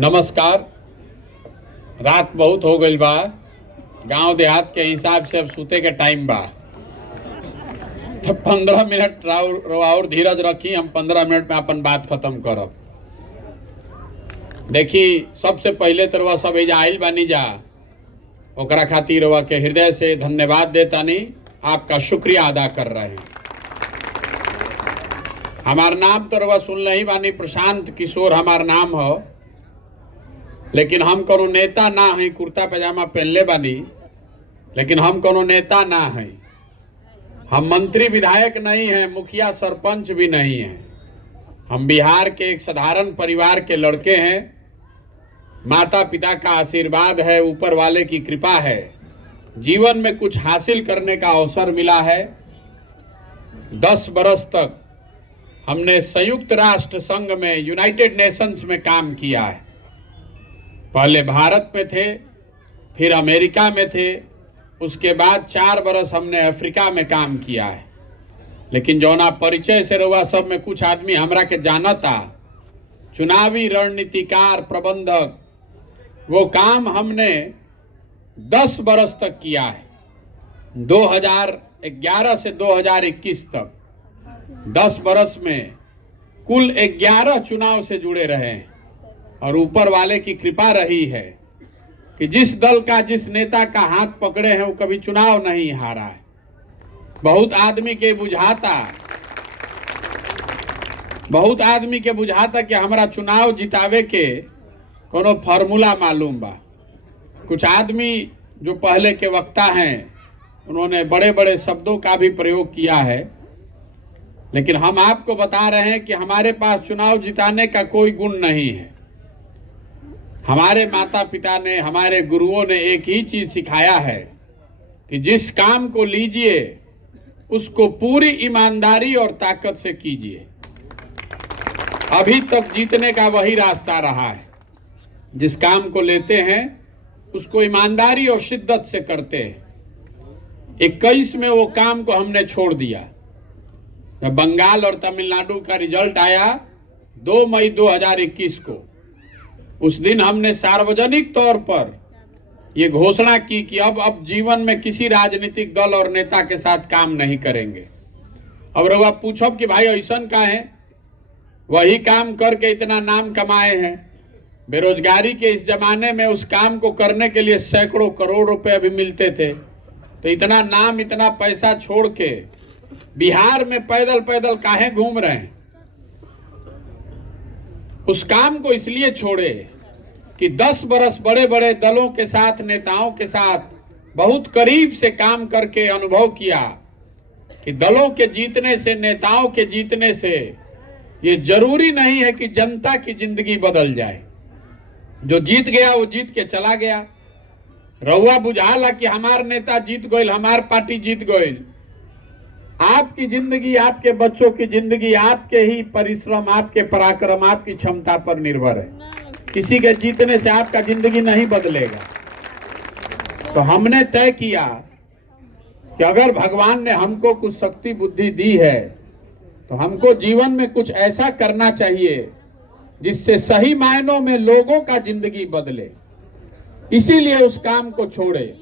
नमस्कार। रात बहुत हो गई बा, गांव देहात के हिसाब से अब सूते के टाइम बा, तो 15 मिनट और धीरज रखी। हम 15 मिनट में अपन बात खत्म करब। देखी, सबसे पहले तो रउआ सब एजा आइल बानी जा, ओकरा खातिर रउआ के हृदय से धन्यवाद देतानी, आपका शुक्रिया अदा कर रहे हैं। हमार नाम तो रउआ सुन ही बानी, प्रशांत किशोर हमार नाम हो, लेकिन हम कोनो नेता ना हैं। कुर्ता पैजामा पहनले बानी, लेकिन हम कोनो नेता ना हैं। हम मंत्री विधायक नहीं हैं, मुखिया सरपंच भी नहीं हैं। हम बिहार के एक साधारण परिवार के लड़के हैं। माता पिता का आशीर्वाद है, ऊपर वाले की कृपा है, जीवन में कुछ हासिल करने का अवसर मिला है। 10 बरस तक हमने संयुक्त राष्ट्र संघ में, यूनाइटेड नेशंस में काम किया है। पहले भारत में थे, फिर अमेरिका में थे, उसके बाद 4 बरस हमने अफ्रीका में काम किया है। लेकिन जौना परिचय से रहुआ सब में कुछ आदमी हमरा के जानता, चुनावी रणनीतिकार प्रबंधक, वो काम हमने 10 बरस तक किया है। 2011 से 2021 तक 10 बरस में कुल 11 चुनाव से जुड़े रहे हैं। और ऊपर वाले की कृपा रही है कि जिस दल का, जिस नेता का हाथ पकड़े हैं, वो कभी चुनाव नहीं हारा है। बहुत आदमी के बुझाता कि हमारा चुनाव जितावे के कोनो फार्मूला मालूम बा। कुछ आदमी जो पहले के वक्ता हैं, उन्होंने बड़े बड़े शब्दों का भी प्रयोग किया है, लेकिन हम आपको बता रहे हैं कि हमारे पास चुनाव जिताने का कोई गुण नहीं है। हमारे माता पिता ने, हमारे गुरुओं ने एक ही चीज सिखाया है कि जिस काम को लीजिए उसको पूरी ईमानदारी और ताकत से कीजिए। अभी तक जीतने का वही रास्ता रहा है। जिस काम को लेते हैं उसको ईमानदारी और शिद्दत से करते हैं। 21 में वो काम को हमने छोड़ दिया। जब बंगाल और तमिलनाडु का रिजल्ट आया 2 मई 2021 को, उस दिन हमने सार्वजनिक तौर पर ये घोषणा की कि अब जीवन में किसी राजनीतिक दल और नेता के साथ काम नहीं करेंगे। अब रउआ पूछब कि भाई ऐसन का है, वही काम करके इतना नाम कमाए हैं। बेरोजगारी के इस जमाने में उस काम को करने के लिए सैकड़ों करोड़ रुपए भी मिलते थे, तो इतना नाम, इतना पैसा छोड़ के बिहार में पैदल पैदल काहे घूम रहे हैं? उस काम को इसलिए छोड़े कि 10 बरस बड़े बड़े दलों के साथ, नेताओं के साथ बहुत करीब से काम करके अनुभव किया कि दलों के जीतने से, नेताओं के जीतने से ये जरूरी नहीं है कि जनता की जिंदगी बदल जाए। जो जीत गया वो जीत के चला गया। रउआ बुझाला कि हमार नेता जीत गइल, हमार पार्टी जीत गइल। आपकी जिंदगी, आपके बच्चों की जिंदगी आपके ही परिश्रम, आपके पराक्रम, आपकी क्षमता पर निर्भर है। किसी के जीतने से आपका जिंदगी नहीं बदलेगा। तो हमने तय किया कि अगर भगवान ने हमको कुछ शक्ति बुद्धि दी है, तो हमको जीवन में कुछ ऐसा करना चाहिए जिससे सही मायनों में लोगों का जिंदगी बदले। इसीलिए उस काम को छोड़े,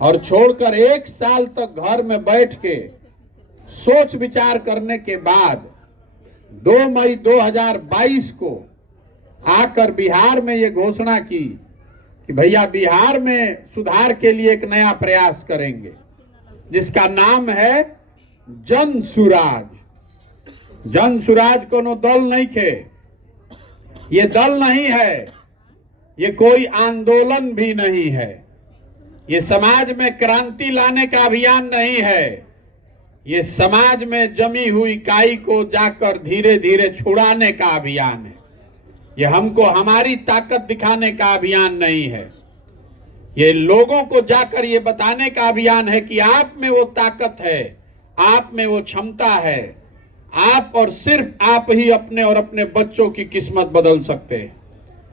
और छोड़कर 1 साल तक घर में बैठ के सोच विचार करने के बाद 2 मई 2022 को आकर बिहार में ये घोषणा की कि भैया बिहार में सुधार के लिए एक नया प्रयास करेंगे, जिसका नाम है जन सुराज। जन सुराज कोनो दल नहीं थे, ये दल नहीं है, ये कोई आंदोलन भी नहीं है, ये समाज में क्रांति लाने का अभियान नहीं है। ये समाज में जमी हुई काई को जाकर धीरे धीरे छुड़ाने का अभियान है। ये हमको हमारी ताकत दिखाने का अभियान नहीं है। ये लोगों को जाकर ये बताने का अभियान है कि आप में वो ताकत है, आप में वो क्षमता है। आप और सिर्फ आप ही अपने और अपने बच्चों की किस्मत बदल सकते हैं।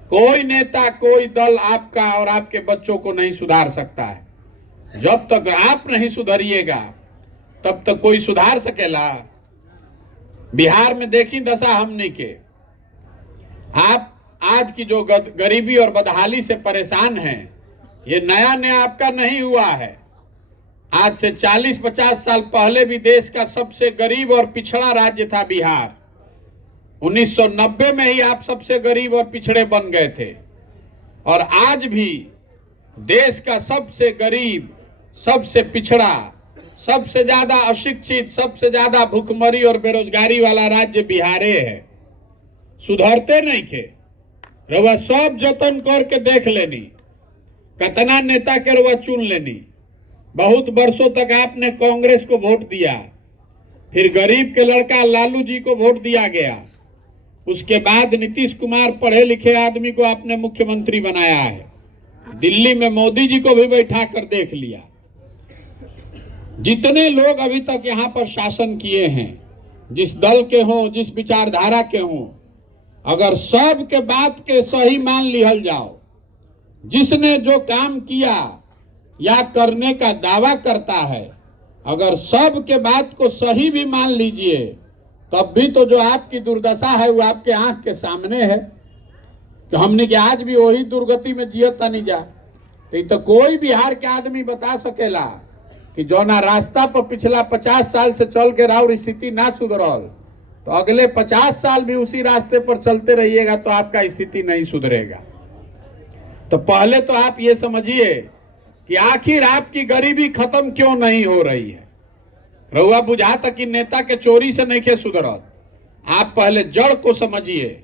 कोई नेता, कोई दल आपका और आपके बच्चों को नहीं सुधार सकता है। जब तक आप नहीं सुधरिएगा तब तक कोई सुधार सकेला? बिहार में देखी दशा हमने के, आप आज की जो गरीबी और बदहाली से परेशान हैं, ये नया नया आपका नहीं हुआ है। आज से 40-50 साल पहले भी देश का सबसे गरीब और पिछड़ा राज्य था बिहार। 1990 में ही आप सबसे गरीब और पिछड़े बन गए थे, और आज भी देश का सबसे गरीब, सबसे पिछड़ा, सबसे ज्यादा अशिक्षित, सबसे ज्यादा भूखमरी और बेरोजगारी वाला राज्य बिहारे है। सुधरते नहीं खे रवा, सब जतन करके देख लेनी, कतना नेता के रवा चुन लेनी। बहुत वर्षों तक आपने कांग्रेस को वोट दिया, फिर गरीब के लड़का लालू जी को वोट दिया गया, उसके बाद नीतीश कुमार पढ़े लिखे आदमी को आपने मुख्यमंत्री बनाया है, दिल्ली में मोदी जी को भी बैठा कर देख लिया। जितने लोग अभी तक यहाँ पर शासन किए हैं, जिस दल के हों, जिस विचारधारा के हों, अगर सब के बात के सही मान लिहल जाओ, जिसने जो काम किया या करने का दावा करता है, अगर सब के बात को सही भी मान लीजिए, तब भी तो जो आपकी दुर्दशा है वो आपके आंख के सामने है कि हमने कि आज भी वही दुर्गति में जियता नहीं जा। तो कोई बिहार के आदमी बता सकेला कि जौना रास्ता पर पिछला 50 साल से चल के राउर स्थिति ना सुधरल, तो अगले 50 साल भी उसी रास्ते पर चलते रहिएगा तो आपका स्थिति नहीं सुधरेगा। तो पहले तो आप ये समझिए कि आखिर आपकी गरीबी खत्म क्यों नहीं हो रही है। रहुआ बुझाता कि नेता के चोरी से नहीं के सुधरत, आप पहले जड़ को समझिए।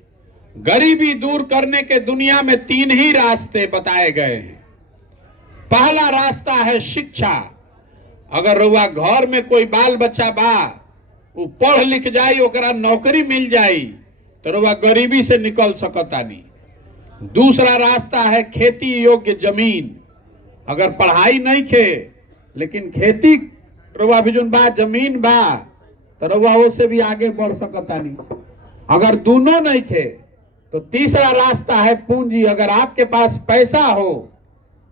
गरीबी दूर करने के दुनिया में 3 ही रास्ते बताए गए हैं। पहला रास्ता है शिक्षा। अगर रहुआ घर में कोई बाल बच्चा बा, वो पढ़ लिख जाई, ओकरा नौकरी मिल जाई, तो रहुआ गरीबी से निकल सकता नहीं। दूसरा रास्ता है खेती योग्य जमीन। अगर पढ़ाई नहीं खे लेकिन खेती रहुआ भी जोन बा, जमीन बा, तो रहुआ उससे भी आगे बढ़ सकता नहीं। अगर दोनों नहीं थे तो तीसरा रास्ता है पूंजी। अगर आपके पास पैसा हो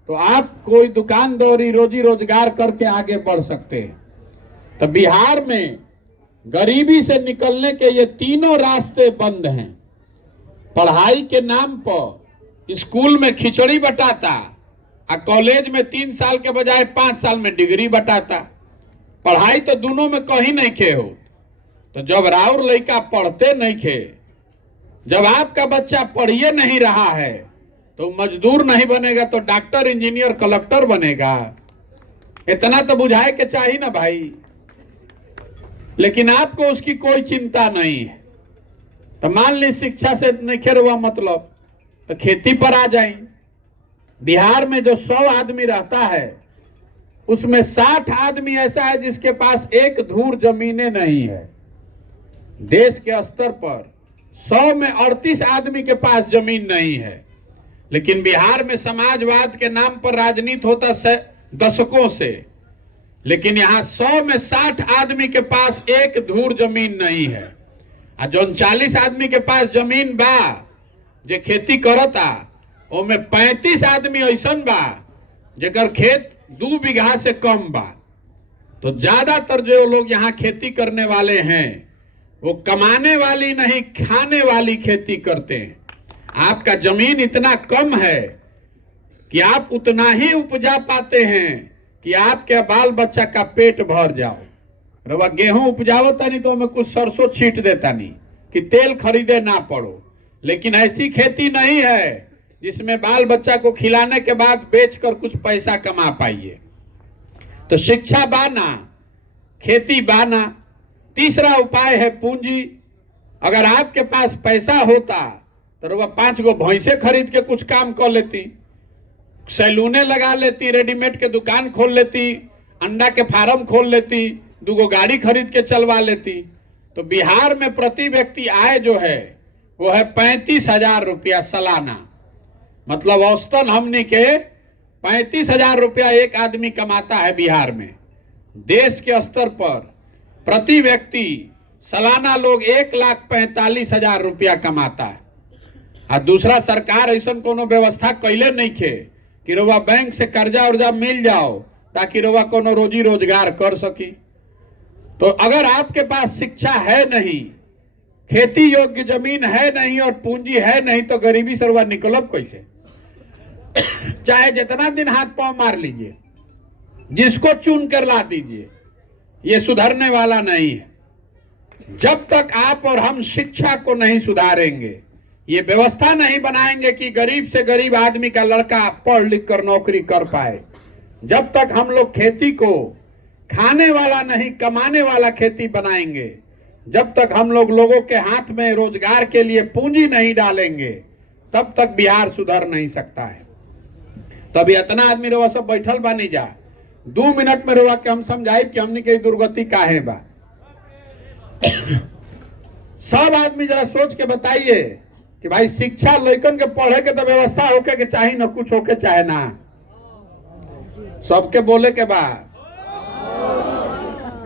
तो आप कोई दुकानदारी, रोजी रोजगार करके आगे बढ़ सकते हैं। तो बिहार में गरीबी से निकलने के ये तीनों रास्ते बंद हैं। पढ़ाई के नाम पर स्कूल में खिचड़ी बटाता और कॉलेज में 3 साल के बजाय 5 साल में डिग्री बटाता। पढ़ाई तो दोनों में कहीं नहीं खे हो। तो जब राउर लड़का पढ़ते नहीं खे, जब आपका बच्चा पढ़िए नहीं रहा है, तो मजदूर नहीं बनेगा तो डॉक्टर, इंजीनियर, कलेक्टर बनेगा। इतना तो बुझाए के चाहिए ना भाई। लेकिन आपको उसकी कोई चिंता नहीं है। तो मान ली शिक्षा से नहीं खेर हुआ मतलब, तो खेती पर आ जाए। बिहार में जो 100 आदमी रहता है, उसमें 60 आदमी ऐसा है जिसके पास एक धूर जमीनें नहीं है। देश के स्तर पर 100 में 38 आदमी के पास जमीन नहीं है। लेकिन बिहार में समाजवाद के नाम पर राजनीति होता दशकों से, लेकिन यहाँ 100 में 60 आदमी के पास एक धूर जमीन नहीं है। और जो 40 आदमी के पास जमीन बा जे खेती करता, ओमे 35 आदमी ऐसन बा जेकर खेत 2 बीघा से कम बा। तो ज्यादातर जो लोग यहाँ खेती करने वाले हैं वो कमाने वाली नहीं, खाने वाली खेती करते हैं। आपका जमीन इतना कम है कि आप उतना ही उपजा पाते हैं कि आपके बाल बच्चा का पेट भर जाओ। रवा गेहूं उपजाओ नहीं तो हमें कुछ सरसों छींट देता नहीं कि तेल खरीदे ना पड़ो। लेकिन ऐसी खेती नहीं है जिसमें बाल बच्चा को खिलाने के बाद बेचकर कुछ पैसा कमा पाइए। तो शिक्षा बाना, खेती बाना। तीसरा उपाय है पूंजी। अगर आपके पास पैसा होता तो वह 5 गो भैंसे खरीद के कुछ काम कर लेती, सैलूने लगा लेती, रेडीमेड के दुकान खोल लेती, अंडा के फार्म खोल लेती, 2 गो गाड़ी खरीद के चलवा लेती। तो बिहार में प्रति व्यक्ति आय जो है वो है 35,000 रुपया सालाना। मतलब औसतन हमने के 35,000 रुपया एक आदमी कमाता है बिहार में। देश के स्तर पर प्रति व्यक्ति सालाना लोग 1,45,000 रुपया कमाता है। और दूसरा, सरकार ऐसा कोनो व्यवस्था कैले नहीं खे कि रोवा बैंक से कर्जा उर्जा मिल जाओ ताकि रोवा कोनो रोजी रोजगार कर सकी। तो अगर आपके पास शिक्षा है नहीं खेती योग्य जमीन है नहीं और पूंजी है नहीं तो गरीबी से रुआ निकलब कैसे? चाहे जितना दिन हाथ पांव मार लीजिए, जिसको चुन कर ला दीजिए, ये सुधरने वाला नहीं है। जब तक आप और हम शिक्षा को नहीं सुधारेंगे, ये व्यवस्था नहीं बनाएंगे कि गरीब से गरीब आदमी का लड़का पढ़ लिख कर नौकरी कर पाए, जब तक हम लोग खेती को खाने वाला नहीं कमाने वाला खेती बनाएंगे, जब तक हम लोग लोगों के हाथ में रोजगार के लिए पूंजी नहीं डालेंगे, तब तक बिहार सुधर नहीं सकता है। तभी इतना आदमी रवा सब बैठल बानी जा 2 मिनट में रवा के हम समझाई कि हमने के दुर्गति काहे बा। सब आदमी जरा सोच के बताइए कि भाई शिक्षा लड़कन के पढ़े के तो व्यवस्था होके के चाहे ना, कुछ होके चाहे ना, सबके बोले के बाद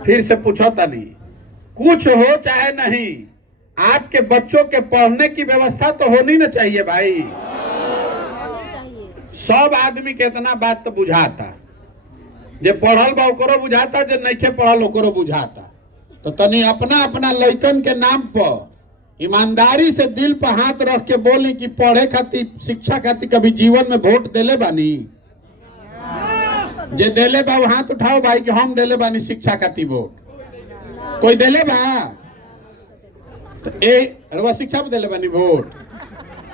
फिर से पूछो तनी, कुछ हो चाहे नहीं, आपके बच्चों के पढ़ने की व्यवस्था तो होनी ना चाहिए भाई। सब आदमी के इतना बात तो बुझाता, जे पढ़ल बा ओकरो बुझाता, जे नहीं पढ़ल ओकरो बुझाता। तो तनी अपना अपना लड़कन के नाम पर ईमानदारी से दिल पर हाथ रख के बोली कि पढ़े खातिर शिक्षा खातिर कभी जीवन में वोट देले बानी? जे देले बा हाथ उठाओ भाई कि हम देले बानी शिक्षा खातिर वोट। कोई देले बा? तो रवा शिक्षा में देले बानी वोट?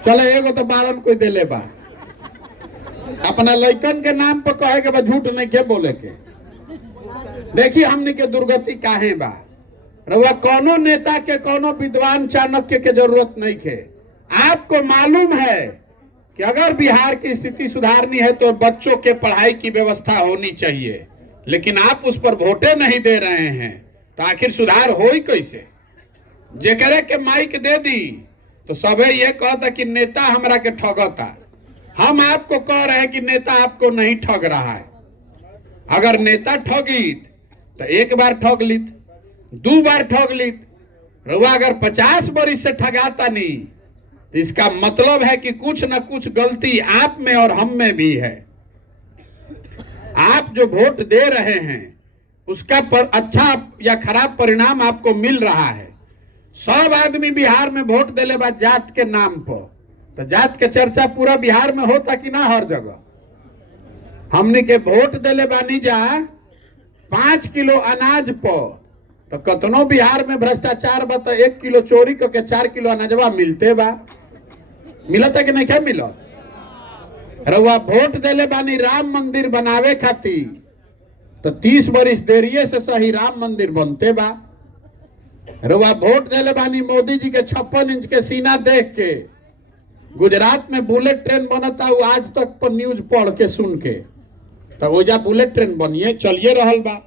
चलो एगो तो बारन कोई देले बा। अपना लड़कन के नाम पर कहे के बा, झूठ नहीं के बोले के। देखिए हमने के दुर्गति काहे बा। रवा कोनो नेता के कोनो विद्वान चाणक्य के जरूरत नहीं है। आपको मालूम है कि अगर बिहार की स्थिति सुधारनी है तो बच्चों के पढ़ाई की व्यवस्था होनी चाहिए, लेकिन आप उस पर वोटे नहीं दे रहे हैं, तो आखिर सुधार हो ही कैसे? जेकरे के माइक दे दी तो सबे ये कहता कि नेता हमरा के ठगता। हम आपको कह रहे हैं कि नेता आपको नहीं ठग रहा है। अगर नेता ठगित तो एक बार ठग लित, 2 बार ठग लित, रउआ अगर 50 बरिस से ठगाता नहीं, तो इसका मतलब है कि कुछ न कुछ गलती आप में और हम में भी है। आप जो वोट दे रहे हैं उसका पर अच्छा या खराब परिणाम आपको मिल रहा है। सब आदमी बिहार में वोट देले बा जात के नाम पर, तो जात के चर्चा पूरा बिहार में होता कि ना हर जगह? हमने के वोट देले बानी जा 5 किलो अनाज पर, तो कतनो बिहार में भ्रष्टाचार बा तो 1 किलो चोरी करके 4 किलो अनाजवा मिलते बा। मिलता कि नहीं क्या मिलत? रउआ वोट देले बानी राम मंदिर बनावे खातिर, तो 30 बरिस देरिये से सही राम मंदिर बनते बा। रउआ वोट देले बानी मोदी जी के 56 इंच के सीना देख के, गुजरात में बुलेट ट्रेन बनता हूँ आज तक पर न्यूज पढ़ के सुन के, तो ओजा बुलेट ट्रेन बनिए चलिए रहल बा।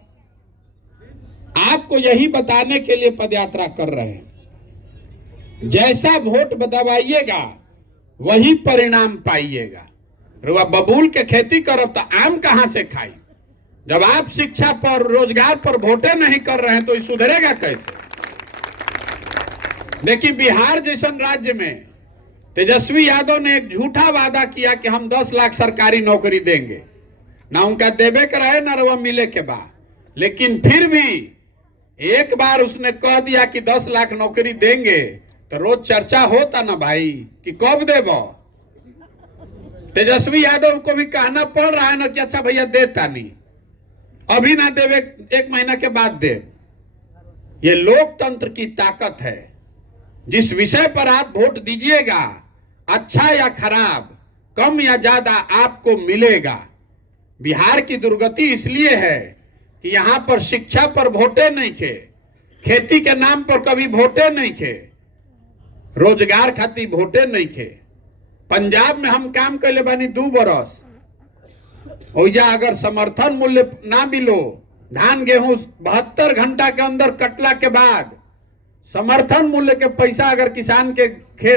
आपको यही बताने के लिए पदयात्रा कर रहे हैं। जैसा वोट दबाइएगा वही परिणाम पाइएगा। रुआ बबूल के खेती करब तो आम कहां से खाई? जब आप शिक्षा पर रोजगार पर वोटे नहीं कर रहे हैं तो ये सुधरेगा कैसे? देखिए बिहार जैसन राज्य में तेजस्वी यादव ने एक झूठा वादा किया कि हम 10 लाख सरकारी नौकरी देंगे, ना उनका देवे के रहे ना रुआ मिले के बाद, लेकिन फिर भी एक बार उसने कह दिया कि 10 लाख नौकरी देंगे तो रोज चर्चा होता ना भाई कि कब देबो। तेजस्वी यादव को भी कहना पड़ रहा है ना कि अच्छा भैया देता नहीं, अभी ना देवे 1 महीना के बाद दे। ये लोकतंत्र की ताकत है। जिस विषय पर आप वोट दीजिएगा, अच्छा या खराब, कम या ज्यादा आपको मिलेगा। बिहार की दुर्गति इसलिए है कि यहां पर शिक्षा पर वोटे नहीं थे, खेती के नाम पर कभी वोटे नहीं थे, रोजगार खातिर वोटे नहीं थे। पंजाब में हम काम कैले बानी 2 बरस, ओइजा अगर समर्थन मूल्य ना मिलो, धान गेहूं 72 घंटा के अंदर कटला के बाद समर्थन मूल्य के पैसा अगर किसान के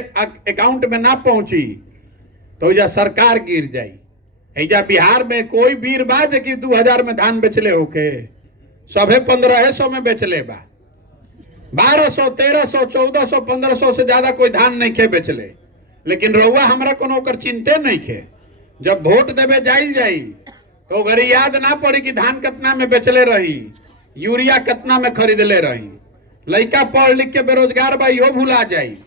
अकाउंट में ना पहुंची तो ओइजा सरकार गिर जाई। ऐजा बिहार में कोई वीर बाज कि 2000 में धान बेचले होके, सभे 1500 में बेचले बा। 1200, 1300, 1400, 1500 से ज्यादा कोई धान नहीं खे बेचले। लेकिन रउआ हमरा कोनो ओकर चिंते नहीं खे। जब वोट देवे जाई तो घरी याद ना पड़ी कि धान कितना में बेचले रही, यूरिया कितना में खरीदले रही। लड़का पढ़ लिख के बेरोजगार बा इहो भुला जाई।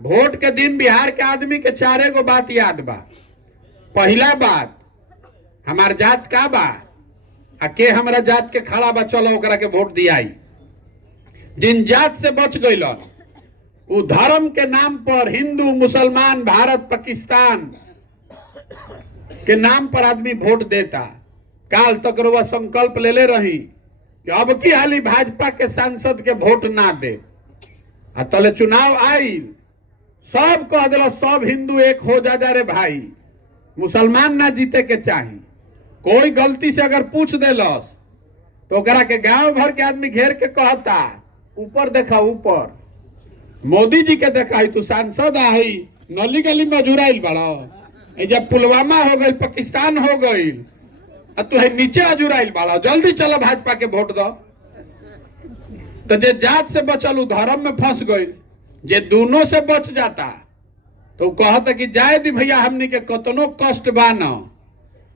वोट के दिन बिहार के आदमी के 4 गो बात याद बा। पहला बात, हमार जात का बा आ के हमरा जात के खड़ा बा, चलो ओकरा के वोट दियाई। जिन जात से बच गइलन उ धर्म के नाम पर हिंदू मुसलमान भारत पाकिस्तान के नाम पर आदमी वोट देता। काल तक रउआ संकल्प लेले रही कि अब की हाली भाजपा के सांसद के वोट ना दे। आ तले चुनाव आई, सब कह दिल सब हिंदू एक हो जा रे भाई, मुसलमान ना जीते के चाही। कोई गलती से अगर पूछ देलस तो ओकरा के गांव भर के आदमी घेर के कहता ऊपर देखा, ऊपर मोदी जी के देखा, तू सांसद आई नली गली में अजुराइल बड़ा, जब पुलवामा हो गई पाकिस्तान हो गई तू है नीचे अजुराइल बड़ा, जल्दी चलो भाजपा के वोट दो। तो जे जात से बचल उ धर्म में फंस गई। जे दोनों से बच जाता तो कहता कि जाए दी भैया, हमनी के कतनो कष्ट बा न,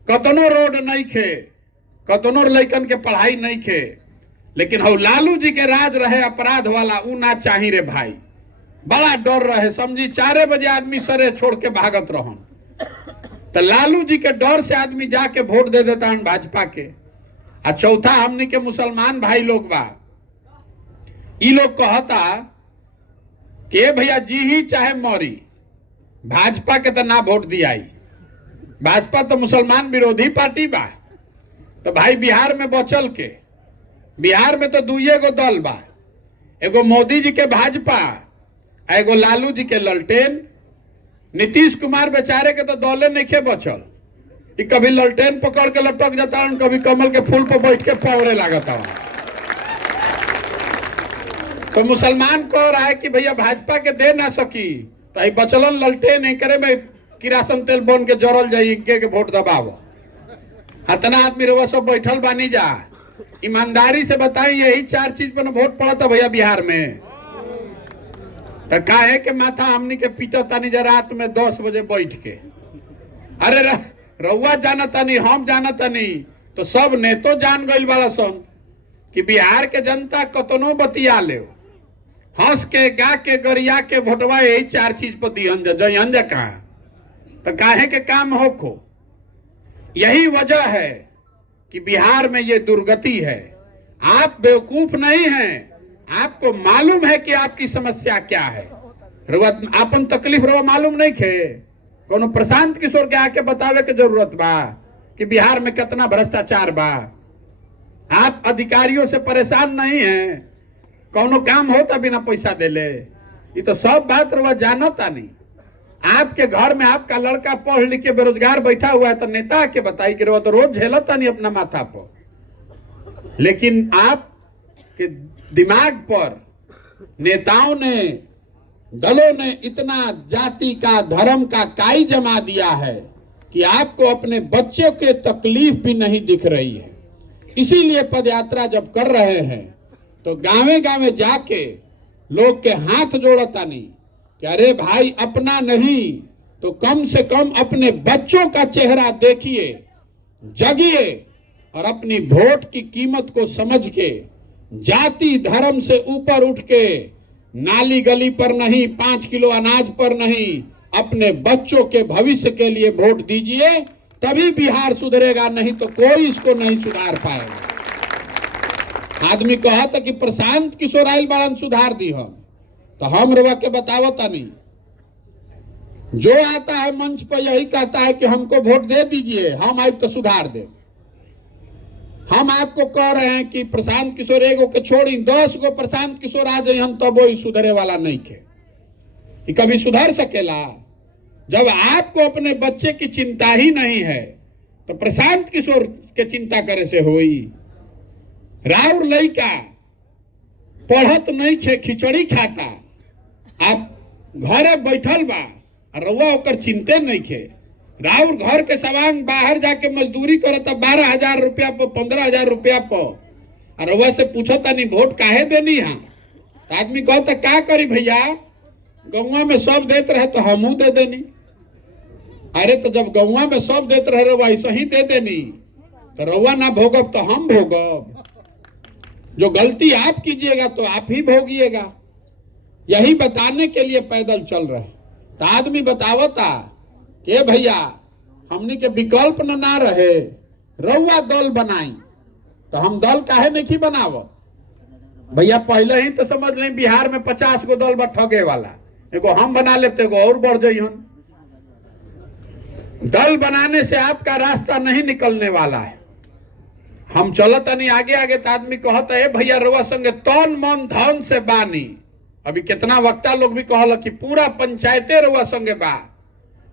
कतनो रोड नहीं खे, कतनो लइकन के पढ़ाई नहीं खे, लेकिन हो लालू जी के राज रहे अपराध वाला, उ ना चाही रे भाई। बड़ा डर रहे, समझी 4 बजे आदमी सरे छोड़ के भागत रहन। तो लालू जी के डर से आदमी जाके वोट दे देता है भाजपा के। आ चौथा, हमनी के मुसलमान भाई लोग बा, ई लोग कहता कि भैया जी ही चाहे मरी, भाजपा के तो ना वोट दियाई, भाजपा तो मुसलमान विरोधी पार्टी बा। तो भाई बिहार में बचल के, बिहार में तो 2 गो दल बा, एगो मोदी जी के भाजपा, एगो लालू जी के ललटेन। नीतीश कुमार बेचारे के तो दौले नहीं खे बचल, कि कभी ललटेन पकड़ के लटक जाता, कभी कमल के फूल पर बैठ के पौरे लागता। तो मुसलमान कह रहा है कि भैया भाजपा के दे ना सकी, तो बचलन ललटेन नहीं करे में किरासन तेल बन के जरल जाई, इनके के वोट दबाव। इतना आदमी रउआ सब बैठल बानी जा, ईमानदारी से बताई यही 4 चीज पर वोट पड़ता भैया बिहार में। तो काहे के माथा हमनी के पीटा तानी जा रात में 10 बजे बैठ के। अरे रउआ जाना तानी, हम जाना तानी, तो सब नेतो जान गइल वाला सन कि बिहार के जनता कतनो बतिया ले, हंस के गा के गरिया के वोटवा यही 4 चीज पर दिहन जयन जा। कहा तो काहे के काम होखो। यही वजह है कि बिहार में ये दुर्गति है। आप बेवकूफ नहीं हैं, आपको मालूम है कि आपकी समस्या क्या है। आपन तकलीफ रवा मालूम नहीं खे, कोनो प्रशांत किशोर के आके बतावे के जरूरत बा कि बिहार में कितना भ्रष्टाचार बा। आप अधिकारियों से परेशान नहीं हैं, कोनो काम होता बिना पैसा देले, ये तो सब बात रवा जानता नहीं। आपके घर में आपका लड़का पढ़ लिख के बेरोजगार बैठा हुआ है, तो नेता के बताई कि रवा तो रोज झेलता नहीं अपना माथा पर। लेकिन आप के दिमाग पर नेताओं ने, दलों ने इतना जाति का, धर्म का काई जमा दिया है कि आपको अपने बच्चों के तकलीफ भी नहीं दिख रही है। इसीलिए पदयात्रा जब कर रहे हैं तो गांवे गांवे जाके लोग के हाथ जोड़ता नहीं कि अरे भाई, अपना नहीं तो कम से कम अपने बच्चों का चेहरा देखिए, जगिए और अपनी वोट की कीमत को समझ के जाति धर्म से ऊपर उठ के नाली गली पर नहीं, 5 किलो अनाज पर नहीं, अपने बच्चों के भविष्य के लिए वोट दीजिए, तभी बिहार सुधरेगा, नहीं तो कोई इसको नहीं सुधार पाएगा। आदमी कहा था कि प्रशांत किशोर आइल बाड़न सुधार दी हम, तो हम रवा के बतावता नहीं। जो आता है मंच पर यही कहता है कि हमको वोट दे दीजिए, हम आए तो सुधार दे। हम आपको कह रहे हैं कि प्रशांत किशोर एगो के छोड़ी 10 गो प्रशांत किशोर आ जाए, हम तब वही सुधरे वाला नहीं खे। कभी सुधर सकेला? जब आपको अपने बच्चे की चिंता ही नहीं है तो प्रशांत किशोर के चिंता करे से होई। राउर लइका पढ़त नहीं खे, खिचड़ी खाता, आप घरे बैठल बा, रउआ ओकर चिंते नहीं खे। राउर घर के सवांग बाहर जाके मजदूरी करता 12,000 रुपया पर, 15,000 रुपया पर, रउआ से पूछता नहीं वोट काहे देनी है। तो आदमी कहता का करी भैया, गौवा में सब देते रहे तो हमू दे देनी। अरे तो जब गौवा में सब देते रहे रउआ ऐसा ही दे देनी, तो रउआ ना भोगब तो हम भोगब। जो गलती आप कीजिएगा तो आप ही भोगिएगा। यही बताने के लिए पैदल चल रहे। तो आदमी बतावता कि भैया हमनी के विकल्प न ना रहे, रउआ दल बनाई। तो हम दल काहे नहीं बनावत भैया? पहले ही तो समझ लें बिहार में 50 गो दल बा ठगे वाला, एगो हम बना लेते, एगो और बढ़ जाइए। दल बनाने से आपका रास्ता नहीं निकलने वाला है। हम चलत नहीं आगे आगे तो आदमी कहता है भैया रउआ संगे तन मन धन से बानी। अभी कितना वक्ता लोग भी कहल कि पूरा पंचायते रउआ संगे बा।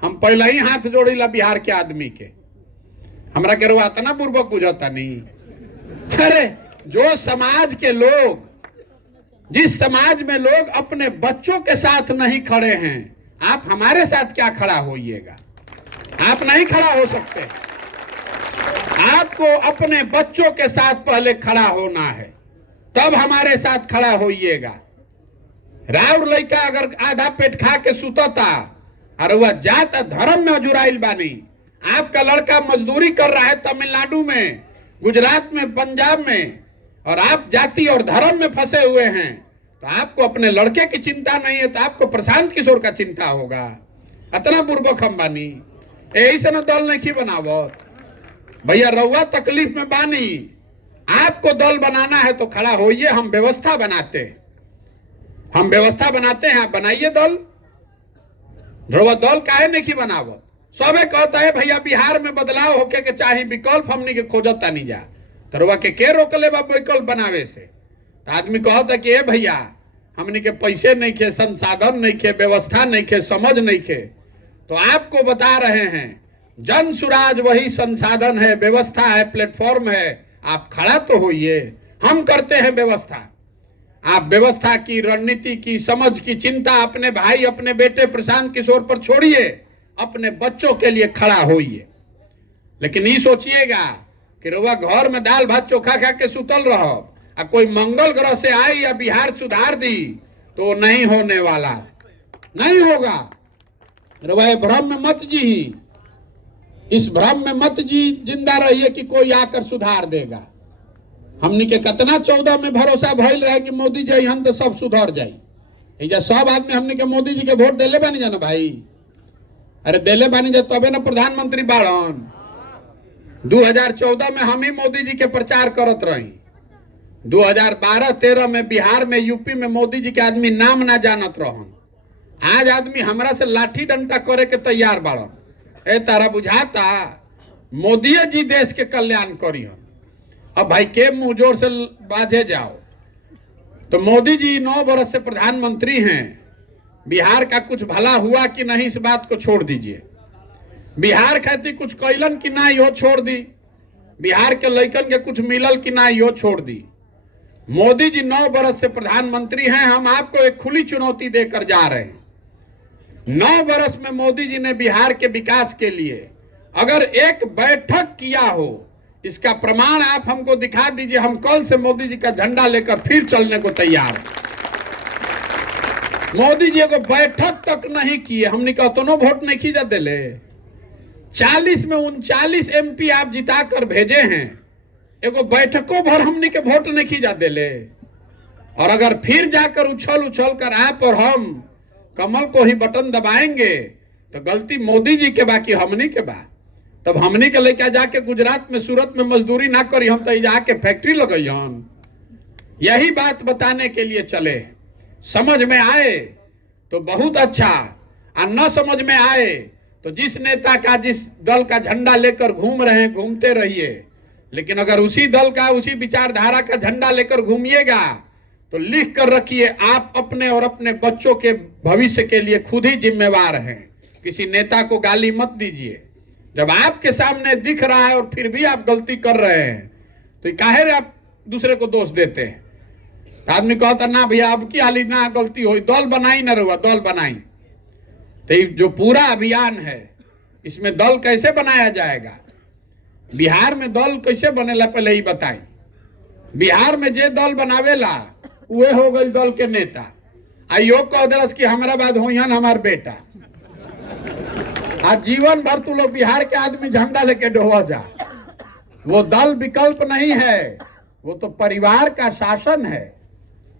हम पहले ही हाथ जोड़ीला बिहार के आदमी के। हमरा के रउआ इतना बुर्बक बुझता नहीं। अरे जो समाज के लोग, जिस समाज में लोग अपने बच्चों के साथ नहीं खड़े हैं, आप हमारे साथ क्या खड़ा होइएगा? आप नहीं खड़ा हो सकते। आपको अपने बच्चों के साथ पहले खड़ा होना है, तब हमारे साथ खड़ा होइएगा। राउर लड़का अगर आधा पेट खा के सुतता और वह जात धर्म में जुराइल बानी, आपका लड़का मजदूरी कर रहा है तमिलनाडु में, गुजरात में, पंजाब में, और आप जाति और धर्म में फंसे हुए हैं, तो आपको अपने लड़के की चिंता नहीं है तो आपको प्रशांत किशोर का चिंता होगा। इतना बुर्बक हम बानी। यही से न दल नहीं बनावत भैया। रउआ तकलीफ में बानी, आपको दल बनाना है तो खड़ा होइए। हम व्यवस्था बनाते हैं, हम व्यवस्था बनाते हैं, आप बनाइए दल। रउआ दल काहे नहीं बनावत? सबे कहता है भैया बिहार में बदलाव होके के चाहे, विकल्प हमनी के खोजता नहीं जा। तो रउआ के रोकले बा विकल्प बनावे से? तो आदमी कहता कि भैया हमनी के पैसे नहीं खे, संसाधन नहीं खे, व्यवस्था नहीं खे, समझ नहीं खे। तो आपको बता रहे हैं जन सुराज वही संसाधन है, व्यवस्था है, प्लेटफॉर्म है। आप खड़ा तो होइए। हम करते हैं व्यवस्था। आप व्यवस्था की, रणनीति की, समझ की चिंता अपने भाई, अपने बेटे प्रशांत किशोर पर छोड़िए, अपने बच्चों के लिए खड़ा होइए। लेकिन ये सोचिएगा कि रउआ घर में दाल भात चोखा खा के सुतल रहो, और कोई मंगल ग्रह से आई या बिहार सुधार दी, तो नहीं होने वाला, नहीं होगा। रउआ भ्रम में मत जी, इस भ्रम में मत जी जिंदा रहिए कि कोई आकर सुधार देगा। हमनी के कितना 14 में भरोसा भइल रहे कि मोदी जी हम तो सब सुधर जाई। सब आदमी हमनी के मोदी जी के वोट देले बानी जाना भाई। अरे देले बानी जा तबे ना प्रधानमंत्री बाड़न। 2014 में हम ही मोदी जी के प्रचार करत रही। 2012-13 में बिहार में, यूपी में मोदी जी के आदमी नाम ना जानत रहन। आज आदमी हमरा से लाठी डंडा करे के तैयार बाड़न। ए तारा बुझाता मोदी जी देश के कल्याण करियन। अब भाई के मुंह जोर से बाजे जाओ। तो मोदी जी 9 वर्ष से प्रधानमंत्री हैं। बिहार का कुछ भला हुआ कि नहीं, इस बात को छोड़ दीजिए। बिहार खातिर कुछ कैलन कि ना, यो छोड़ दी। बिहार के लइकन के कुछ मिलल कि ना, यो छोड़ दी। मोदी जी 9 वर्ष से प्रधानमंत्री हैं। हम आपको एक खुली चुनौती देकर जा रहे हैं। 9 वर्ष में मोदी जी ने बिहार के विकास के लिए अगर एक बैठक किया हो, इसका प्रमाण आप हमको दिखा दीजिए। हम कल से मोदी जी का झंडा लेकर फिर चलने को तैयार हैं। मोदी जी को बैठक तक नहीं किए, हमने कहा तो वोट नहीं खींचा दिले। 40 में 39 MP आप जिता कर भेजे हैं, एगो बैठकों भर हमने के वोट नहीं खींचा दिले। और अगर फिर जाकर उछल उछल कर आप और हम कमल को ही बटन दबाएंगे तो गलती मोदी जी के बा कि हमनी के बा। तब हमनी के लेके जाके गुजरात में, सूरत में मजदूरी ना करी, हम तो जाके फैक्ट्री लगई हम। यही बात बताने के लिए चले। समझ में आए तो बहुत अच्छा, और न समझ में आए तो जिस नेता का, जिस दल का झंडा लेकर घूम रहे हैं, घूमते रहिए। लेकिन अगर उसी दल का, उसी विचारधारा का झंडा लेकर घूमिएगा तो लिख कर रखिए, आप अपने और अपने बच्चों के भविष्य के लिए खुद ही जिम्मेवार हैं। किसी नेता को गाली मत दीजिए। जब आपके सामने दिख रहा है और फिर भी आप गलती कर रहे हैं तो काहे आप दूसरे को दोष देते हैं? आदमी कहता ना भैया अब की हाली ना गलती हुई, दल बनाई ना रहुआ, दल बनाई। तो जो पूरा अभियान है इसमें दल कैसे बनाया जाएगा, बिहार में दल कैसे बनेला पहले ही बताई। बिहार में जे दल बनावेला वे हो गई दल के नेता। आइयो कह दिलस कि हमारा बाद होयन हमार बेटा। आज जीवन भर तू लोग बिहार के आदमी झंडा लेके डोहा जा। वो दल विकल्प नहीं है, वो तो परिवार का शासन है।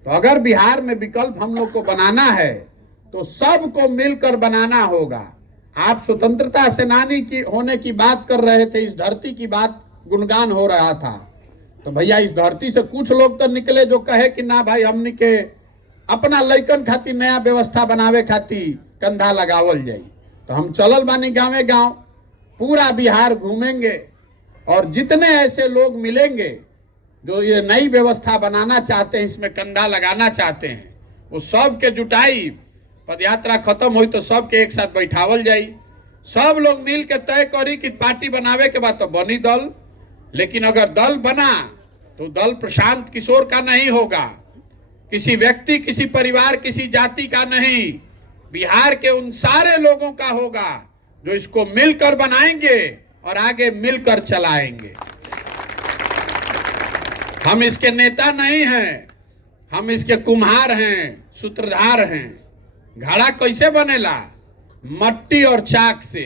तो अगर बिहार में विकल्प हम लोग को बनाना है तो सबको मिलकर बनाना होगा। आप स्वतंत्रता सेनानी की होने की बात कर रहे थे, इस धरती की बात गुणगान हो रहा था, तो भैया इस धरती से कुछ लोग तो निकले जो कहे कि ना भाई हमने के अपना लइकन खातिर नया व्यवस्था बनावे खातिर कंधा लगावल जाई। तो हम चलल बानी गाँवे गाँव, पूरा बिहार घूमेंगे और जितने ऐसे लोग मिलेंगे जो ये नई व्यवस्था बनाना चाहते हैं, इसमें कंधा लगाना चाहते हैं, वो सब के जुटाई। पदयात्रा खत्म हुई तो सबके एक साथ बैठावल जाई, सब लोग मिल के तय करी कि पार्टी बनावे के बाद तो बनी दल। लेकिन अगर दल बना तो दल प्रशांत किशोर का नहीं होगा, किसी व्यक्ति, किसी परिवार, किसी जाति का नहीं, बिहार के उन सारे लोगों का होगा जो इसको मिलकर बनाएंगे और आगे मिलकर चलाएंगे। हम इसके नेता नहीं हैं, हम इसके कुम्हार हैं, सूत्रधार हैं। घड़ा कैसे बनेला? मट्टी और चाक से।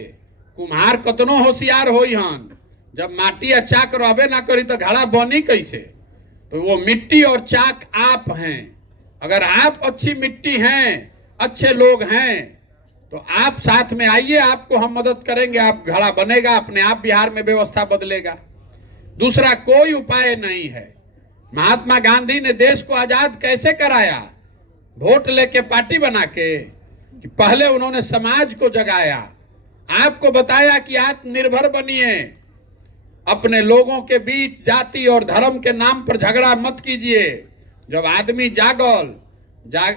कुम्हार कतनो होशियार होई हन, जब माटी या चाक रहबे ना करी तो घड़ा बनी कैसे? तो वो मिट्टी और चाक आप हैं। अगर आप अच्छी मिट्टी हैं, अच्छे लोग हैं, तो आप साथ में आइए, आपको हम मदद करेंगे, आप घड़ा बनेगा, अपने आप बिहार में व्यवस्था बदलेगा। दूसरा कोई उपाय नहीं है। महात्मा गांधी ने देश को आजाद कैसे कराया? वोट लेके पार्टी बना के? कि पहले उन्होंने समाज को जगाया, आपको बताया कि आत्मनिर्भर बनिए, अपने लोगों के बीच जाति और धर्म के नाम पर झगड़ा मत कीजिए। जब आदमी जागल,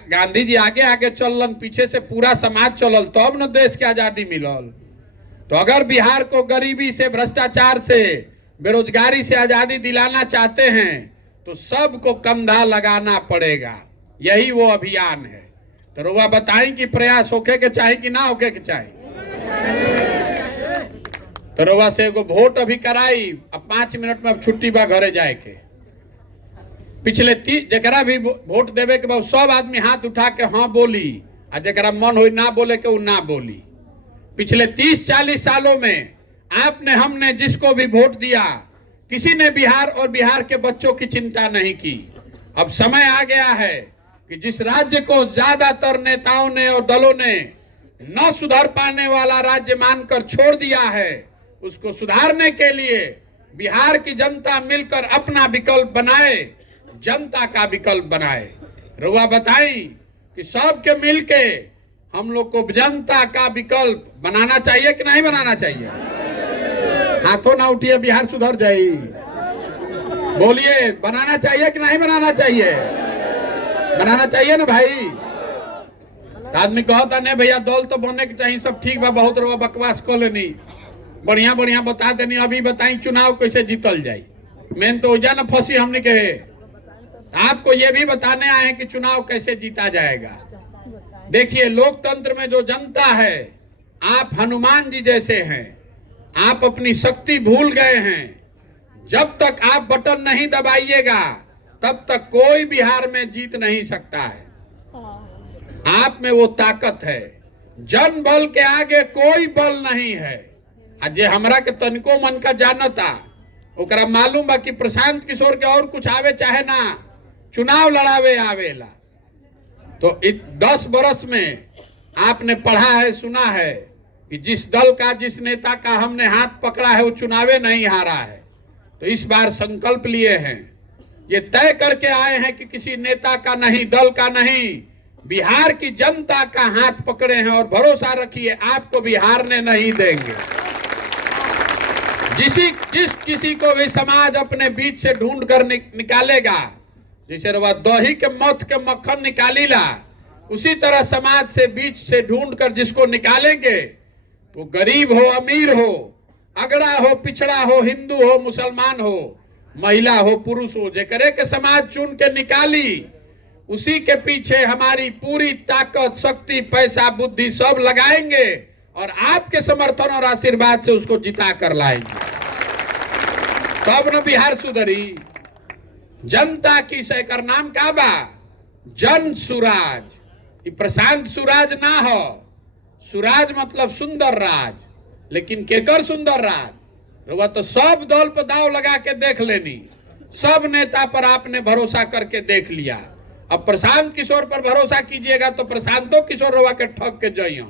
गांधी जी आगे आगे चलन, पीछे से पूरा समाज चलल, तब न देश के आजादी मिलल। तो अगर बिहार को गरीबी से, भ्रष्टाचार से, बेरोजगारी से आजादी दिलाना चाहते हैं तो सबको कंधा लगाना पड़ेगा। यही वो अभियान है। तो रुआ बताएं कि प्रयास होके के चाहे कि ना होके के चाहे। तो रुआ से एगो वोट अभी कराई, अब 5 मिनट में अब छुट्टी बा, घरे जाए के। पिछले जरा भी वोट देवे के बाद सब आदमी हाथ उठा के हाँ बोली, आ जरा मन हो ना बोले के वो ना बोली। पिछले 30-40 सालों में आपने, हमने जिसको भी वोट दिया, किसी ने बिहार और बिहार के बच्चों की चिंता नहीं की। अब समय आ गया है कि जिस राज्य को ज्यादातर नेताओं ने और दलों ने न सुधर पाने वाला राज्य मानकर छोड़ दिया है, उसको सुधारने के लिए बिहार की जनता मिलकर अपना विकल्प बनाए, जनता का विकल्प बनाए। रुआ बताई कि सबके मिलके हम लोग को जनता का विकल्प बनाना चाहिए कि नहीं बनाना चाहिए? हाथों ना उठिए, बिहार सुधर जाए। बोलिए, बनाना चाहिए कि नहीं बनाना चाहिए? बनाना चाहिए ना भाई। तो आदमी कहता नहीं भैया दल तो बनने के चाहिए, सब ठीक बा, बहुत रुआ बकवास कर लेनी, बढ़िया बढ़िया बता देनी। अभी बताई चुनाव कैसे जीतल जाए, मेन तो जा ना फंसी हमने के। आपको ये भी बताने आए हैं कि चुनाव कैसे जीता जाएगा। देखिए, लोकतंत्र में जो जनता है, आप हनुमान जी जैसे हैं, आप अपनी शक्ति भूल गए हैं। जब तक आप बटन नहीं दबाइएगा तब तक कोई बिहार में जीत नहीं सकता है। आप में वो ताकत है, जन बल के आगे कोई बल नहीं है। आज हमरा के तनिको मन का जानता, ओकरा मालूम बा कि प्रशांत किशोर के और कुछ आवे चाहे ना, चुनाव लड़ावे आवेला। तो 10 बरस में आपने पढ़ा है, सुना है कि जिस दल का, जिस नेता का हमने हाथ पकड़ा है वो चुनावे नहीं हारा है। तो इस बार संकल्प लिए हैं, ये तय करके आए हैं कि किसी नेता का नहीं, दल का नहीं, बिहार की जनता का हाथ पकड़े हैं। और भरोसा रखिए, आपको बिहार ने नहीं देंगे। जिस किसी को भी समाज अपने बीच से ढूंढ कर निकालेगा, जैसे रवा दही के मथ के मक्खन निकालीला, उसी तरह समाज से बीच से ढूंढ कर जिसको निकालेंगे, वो गरीब हो, अमीर हो, अगड़ा हो, पिछड़ा हो, हिंदू हो, मुसलमान हो, महिला हो, पुरुष हो, जेकरे के समाज चुन के निकाली, उसी के पीछे हमारी पूरी ताकत, शक्ति, पैसा, बुद्धि सब लगाएंगे और आपके समर्थन और आशीर्वाद से उसको जिता कर लाएंगे। तब न बिहार सुधरी। जनता की सेकर नाम का बा जन सुराज। ये प्रशांत सुराज ना हो। सुराज मतलब सुंदर राज, लेकिन केकर सुंदर राज? रुआ तो सब दल पर दाव लगा के देख लेनी, सब नेता पर आपने भरोसा करके देख लिया। अब प्रशांत किशोर पर भरोसा कीजिएगा तो प्रशांतो किशोर रवा के ठग के जाइए।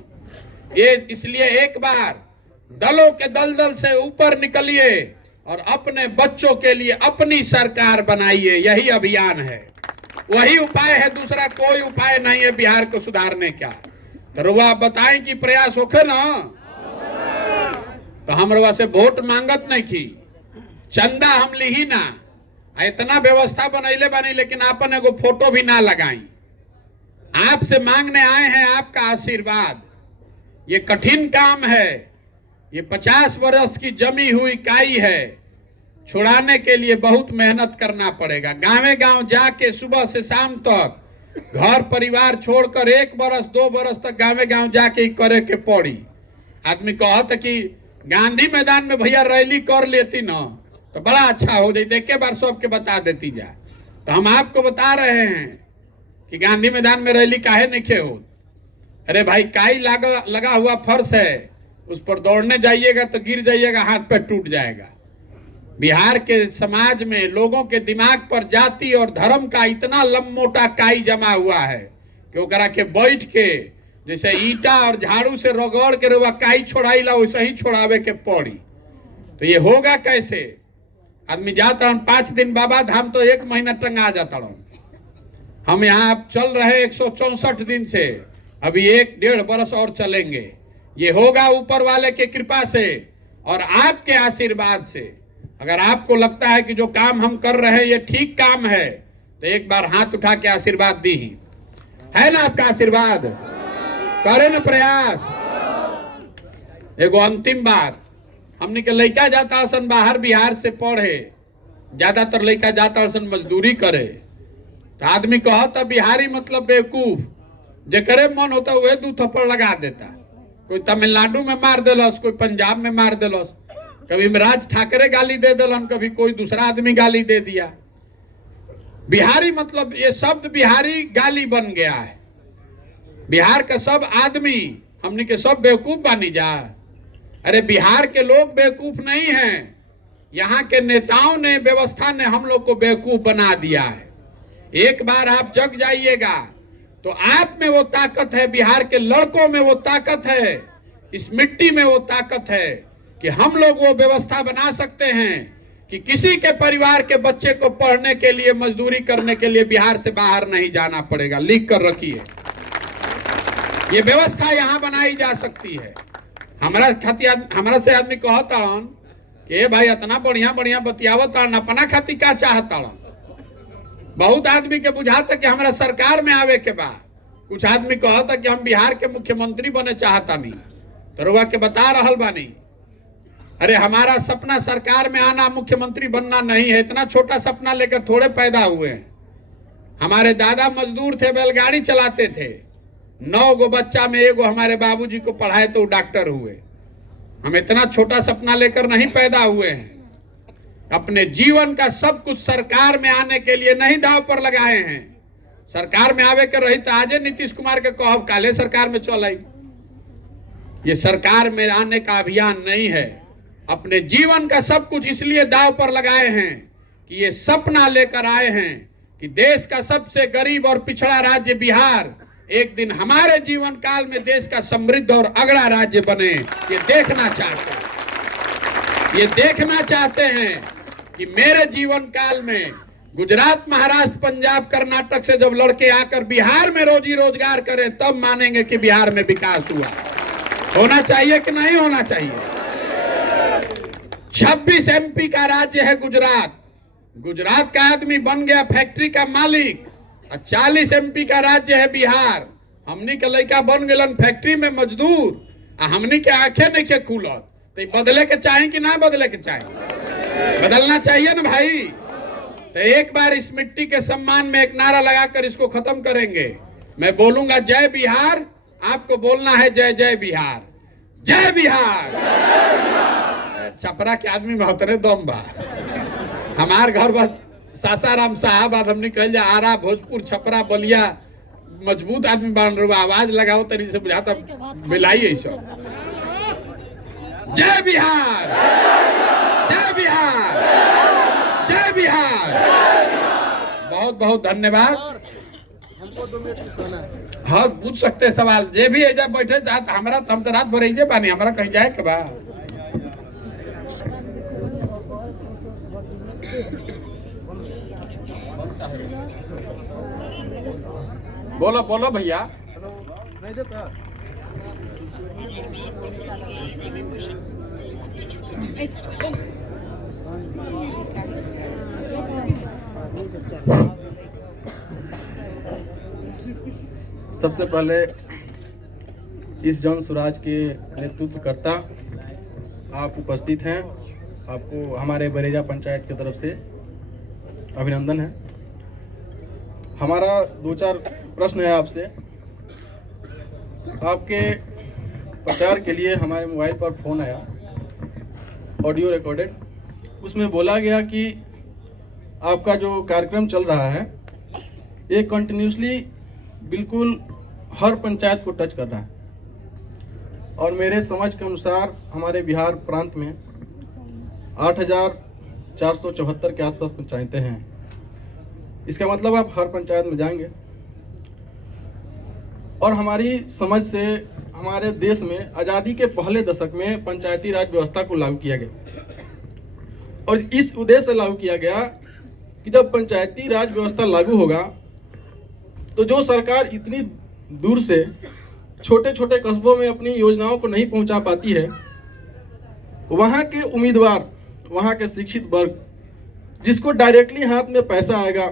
ये इसलिए एक बार दलों के दलदल से ऊपर निकलिए और अपने बच्चों के लिए अपनी सरकार बनाइए। यही अभियान है, वही उपाय है, दूसरा कोई उपाय नहीं है बिहार को सुधारने का। तो रुआ बताएं कि प्रयास होखे ना, तो हम रुआ से वोट मांगत नहीं की, चंदा हम ली ना, इतना व्यवस्था बनैले बनी, लेकिन आपन एगो फोटो भी ना लगाई। आपसे मांगने आए हैं आपका आशीर्वाद। ये कठिन काम है, ये 50 वर्ष की जमी हुई काई है, छुड़ाने के लिए बहुत मेहनत करना पड़ेगा। गांवे गांव जाके सुबह से शाम तक घर परिवार छोड़कर 1 बरस 2 बरस तक गांवे गांव जाके करे के पड़ी। आदमी कहता कि गांधी मैदान में भैया रैली कर लेती ना तो बड़ा अच्छा हो जाए, एक बार सबके बता देती जा। तो हम आपको बता रहे हैं कि गांधी मैदान में रैली काहे नहीं हो। अरे भाई काई लगा हुआ फर्श है, उस पर दौड़ने जाइएगा तो गिर जाइएगा, हाथ पैर टूट जाएगा। बिहार के समाज में लोगों के दिमाग पर जाति और धर्म का इतना लंबोटा काई जमा हुआ है कि ओकरा के बैठ के जैसे ईटा और झाड़ू से रगड़ के रुआ काई छोड़ाइला वैसे ही छोड़ावे के पड़ी। तो ये होगा कैसे? आदमी जाता हूँ 5 दिन बाबा धाम तो 1 महीना टंगा जाता हूँ। हम यहाँ चल रहे 164 दिन से, अभी 1-1.5 बरस और चलेंगे। ये होगा ऊपर वाले के कृपा से और आपके आशीर्वाद से। अगर आपको लगता है कि जो काम हम कर रहे हैं ये ठीक काम है तो एक बार हाथ उठा के आशीर्वाद दी है ना। आपका आशीर्वाद करे ना प्रयास। एगो अंतिम बात, हमने के लड़का जाता सन बाहर बिहार से पढ़े, ज्यादातर लड़का जाता सन मजदूरी करे, तो आदमी कहता बिहारी मतलब बेवकूफ, जेकरे मन होता वह 2 थप्पड़ लगा देता। कोई तमिलनाडु में मार दिलस, कोई पंजाब में मार दिलस, कभी राज ठाकरे गाली दे दिलन, कभी कोई दूसरा आदमी गाली दे दिया। बिहारी मतलब ये शब्द बिहारी गाली बन गया है। बिहार का सब आदमी हमने के सब बेवकूफ बानी जा। अरे बिहार के लोग बेवकूफ नहीं हैं, यहाँ के नेताओं ने, व्यवस्था ने हम लोग को बेवकूफ बना दिया है। एक बार आप जग जाइएगा तो आप में वो ताकत है, बिहार के लड़कों में वो ताकत है, इस मिट्टी में वो ताकत है कि हम लोग वो व्यवस्था बना सकते हैं कि किसी के परिवार के बच्चे को पढ़ने के लिए, मजदूरी करने के लिए बिहार से बाहर नहीं जाना पड़ेगा। लिख कर रखिए, ये व्यवस्था यहाँ बनाई जा सकती है। हमारा से आदमी कहता कि भाई इतना बढ़िया बढ़िया बतियावत अपना खातिर क्या चाहता। बहुत आदमी के बुझाता कि हमारा सरकार में आवे के बाद, कुछ आदमी कहता कि हम बिहार के मुख्यमंत्री बने चाहता नहीं। तो रुआ के बता रहल बानी, अरे हमारा सपना सरकार में आना, मुख्यमंत्री बनना नहीं है। इतना छोटा सपना लेकर थोड़े पैदा हुए हैं। हमारे दादा मजदूर थे, बैलगाड़ी चलाते थे, 9 गो बच्चा में एगो हमारे बाबूजी को पढ़ाए तो डॉक्टर हुए। हम इतना छोटा सपना लेकर नहीं पैदा हुए हैं। अपने जीवन का सब कुछ सरकार में आने के लिए नहीं दांव पर लगाए हैं। सरकार में आवे के रही तो आजे नीतीश कुमार के कहब काले सरकार में चल आई। ये सरकार में आने का अभियान नहीं है। अपने जीवन का सब कुछ इसलिए दांव पर लगाए हैं कि ये सपना लेकर आए हैं कि देश का सबसे गरीब और पिछड़ा राज्य बिहार एक दिन हमारे जीवन काल में देश का समृद्ध और अगड़ा राज्य बने। ये देखना चाहते हैं, ये देखना चाहते हैं कि मेरे जीवन काल में गुजरात, महाराष्ट्र, पंजाब, कर्नाटक से जब लड़के आकर बिहार में रोजी रोजगार करें तब मानेंगे कि बिहार में विकास हुआ। होना चाहिए कि नहीं होना चाहिए? 26 MP का राज्य है गुजरात। गुजरात का आदमी बन गया फैक्ट्री का मालिक। 40 MP का राज्य है बिहार। हमनी के लड़का बन गलन फैक्ट्री में मजदूर, हमनी के आंखें नहीं के खुलत। तो बदले के चाहिए कि ना बदले के चाहिए? बदलना चाहिए ना भाई। तो एक बार इस मिट्टी के सम्मान में एक नारा लगाकर इसको खत्म करेंगे। मैं बोलूंगा जय बिहार, आपको बोलना है जय जय बिहार। जय बिहार। छपरा के आदमी में होतरे दम बा। हमार घर बस सासाराम साहबाद, हमने कहल जा आरा, भोजपुर, छपरा, बलिया, मजबूत आदमी बन रहा। आवाज लगाओ तरी से बुझाता मिलाई है सब। जय बिहार, जय बिहार, जय जय बिहार। बहुत बहुत धन्यवाद। हमको 2 मिनट कहना है। हाँ, पूछ सकते हैं सवाल। जे भी एजा बैठे चाहत हमरा हम तो रात भर एजे बानी, हमरा कहीं जाए के बा। बोलो बोलो भैया। नहीं देता। सबसे पहले इस जन स्वराज के नेतृत्वकर्ता आप उपस्थित हैं, आपको हमारे बरेजा पंचायत की तरफ से अभिनंदन है। हमारा 2-4 प्रश्न है आपसे। आपके प्रचार के लिए हमारे मोबाइल पर फ़ोन आया, ऑडियो रिकॉर्डेड। उसमें बोला गया कि आपका जो कार्यक्रम चल रहा है ये कंटिन्यूसली बिल्कुल हर पंचायत को टच कर रहा है, और मेरे समझ के अनुसार हमारे बिहार प्रांत में 8,474 के आसपास पंचायतें हैं। इसका मतलब आप हर पंचायत में जाएंगे, और हमारी समझ से हमारे देश में आज़ादी के पहले दशक में पंचायती राज व्यवस्था को लागू किया गया, और इस उद्देश्य से लागू किया गया कि जब पंचायती राज व्यवस्था लागू होगा तो जो सरकार इतनी दूर से छोटे छोटे कस्बों में अपनी योजनाओं को नहीं पहुंचा पाती है, वहां के उम्मीदवार, वहां के शिक्षित वर्ग, जिसको डायरेक्टली हाथ में पैसा आएगा,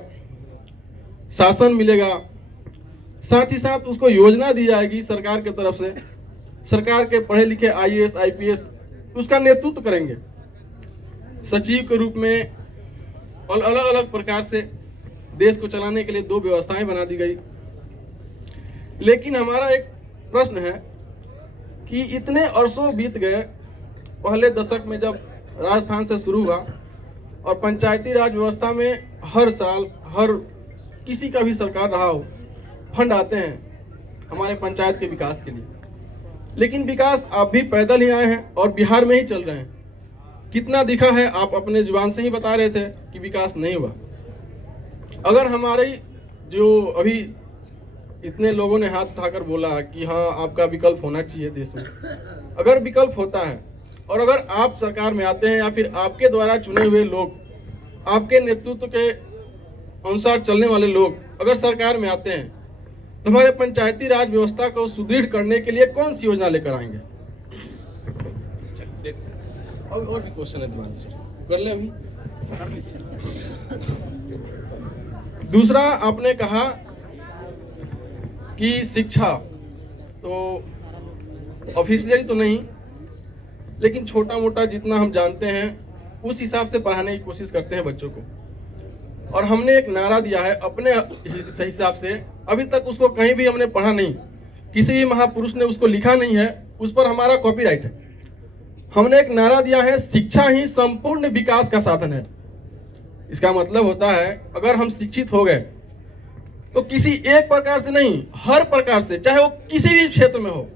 शासन मिलेगा, साथ ही साथ उसको योजना दी जाएगी सरकार की तरफ से, सरकार के पढ़े लिखे IAS IPS उसका नेतृत्व करेंगे सचिव के रूप में, और अलग अलग प्रकार से देश को चलाने के लिए 2 व्यवस्थाएं बना दी गई। लेकिन हमारा एक प्रश्न है कि इतने अरसों बीत गए, पहले दशक में जब राजस्थान से शुरू हुआ, और पंचायती राज व्यवस्था में हर साल हर किसी का भी सरकार रहा हो, फंड आते हैं हमारे पंचायत के विकास के लिए। लेकिन विकास आप भी पैदल ही आए हैं और बिहार में ही चल रहे हैं। कितना दिखा है आप अपने जुबान से ही बता रहे थे कि विकास नहीं हुआ। अगर हमारे जो अभी इतने लोगों ने हाथ उठाकर बोला कि हाँ आपका विकल्प होना चाहिए देश में, अगर विकल्प होता है और अगर आप सरकार में आते हैं या फिर आपके द्वारा चुने हुए लोग, आपके नेतृत्व के अनुसार चलने वाले लोग अगर सरकार में आते हैं, तो हमारे पंचायती राज व्यवस्था को सुदृढ़ करने के लिए कौन सी योजना लेकर आएंगे? और भी क्वेश्चन है तुम्हारे, कर ले अभी। दूसरा, आपने कहा कि शिक्षा तो ऑफिशियली तो नहीं, लेकिन छोटा मोटा जितना हम जानते हैं उस हिसाब से पढ़ाने की कोशिश करते हैं बच्चों को। और हमने एक नारा दिया है अपने हिसाब से, अभी तक उसको कहीं भी हमने पढ़ा नहीं, किसी भी महापुरुष ने उसको लिखा नहीं है, उस पर हमारा कॉपीराइट है। हमने एक नारा दिया है, शिक्षा ही संपूर्ण विकास का साधन है। इसका मतलब होता है अगर हम शिक्षित हो गए तो किसी एक प्रकार से नहीं, हर प्रकार से, चाहे वो किसी भी क्षेत्र में हो,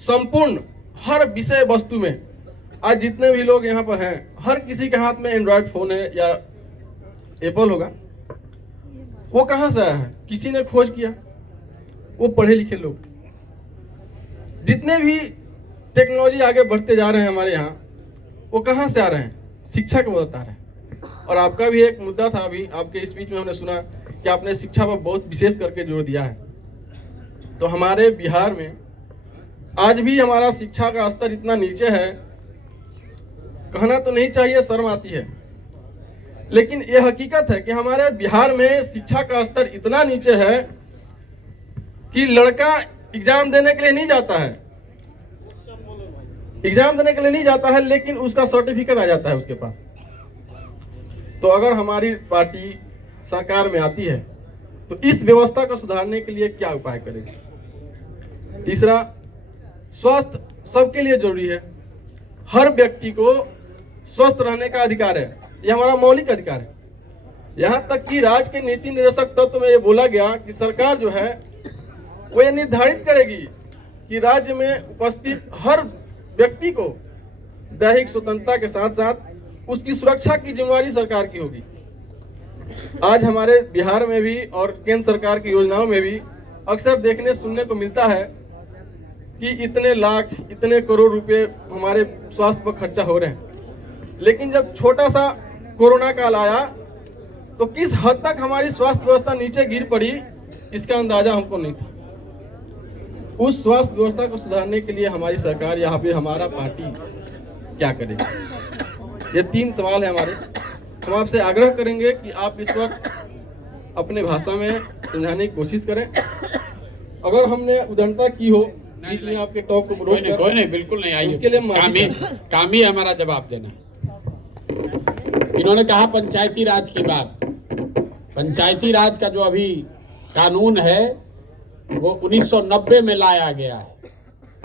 संपूर्ण हर विषय वस्तु में। आज जितने भी लोग यहाँ पर हैं, हर किसी के हाथ में एंड्रॉयड फोन है या एप्पल होगा। वो कहाँ से आया है? किसी ने खोज किया। वो पढ़े लिखे लोग। जितने भी टेक्नोलॉजी आगे बढ़ते जा रहे हैं हमारे यहाँ, वो कहाँ से आ रहे हैं? शिक्षा को बता रहे हैं। और आपका भी एक मुद्दा था, अभी आपके स्पीच में हमने सुना कि आपने शिक्षा पर बहुत विशेष करके जोर दिया है। तो हमारे बिहार में आज भी हमारा शिक्षा का स्तर इतना नीचे है, कहना तो नहीं चाहिए, शर्म आती है, लेकिन यह हकीकत है कि हमारे बिहार में शिक्षा का स्तर इतना नीचे है कि लड़का एग्जाम देने के लिए नहीं जाता है, लेकिन उसका सर्टिफिकेट आ जाता है उसके पास। तो अगर हमारी पार्टी सरकार में आती है तो इस व्यवस्था को सुधारने के लिए क्या उपाय करेगी? तीसरा, स्वास्थ्य सबके लिए जरूरी है। हर व्यक्ति को स्वस्थ रहने का अधिकार है, यह हमारा मौलिक अधिकार है। यहाँ तक कि राज्य के नीति निर्देशक तत्व में यह बोला गया कि सरकार जो है वो ये निर्धारित करेगी कि राज्य में उपस्थित हर व्यक्ति को दैहिक स्वतंत्रता के साथ साथ उसकी सुरक्षा की जिम्मेवारी सरकार की होगी। आज हमारे बिहार में भी और केंद्र सरकार की योजनाओं में भी अक्सर देखने सुनने को मिलता है कि इतने लाख इतने करोड़ रुपए हमारे स्वास्थ्य पर खर्चा हो रहे हैं, लेकिन जब छोटा सा कोरोना काल आया तो किस हद तक हमारी स्वास्थ्य व्यवस्था नीचे गिर पड़ी इसका अंदाजा हमको नहीं था। उस स्वास्थ्य व्यवस्था को सुधारने के लिए हमारी सरकार या फिर हमारा पार्टी क्या करेगी? ये 3 सवाल है हमारे। हम आपसे आग्रह करेंगे कि आप इस वक्त अपने भाषा में समझाने की कोशिश करें। अगर हमने उदंडता की हो बीच में आपके टॉक को रोक कर, कोई नहीं, बिल्कुल नहीं। आइए, उसके लिए हम काम ही है हमारा जवाब देना। इन्होंने कहा पंचायती राज की बात। पंचायती राज का जो अभी कानून है वो 1990 में लाया गया है,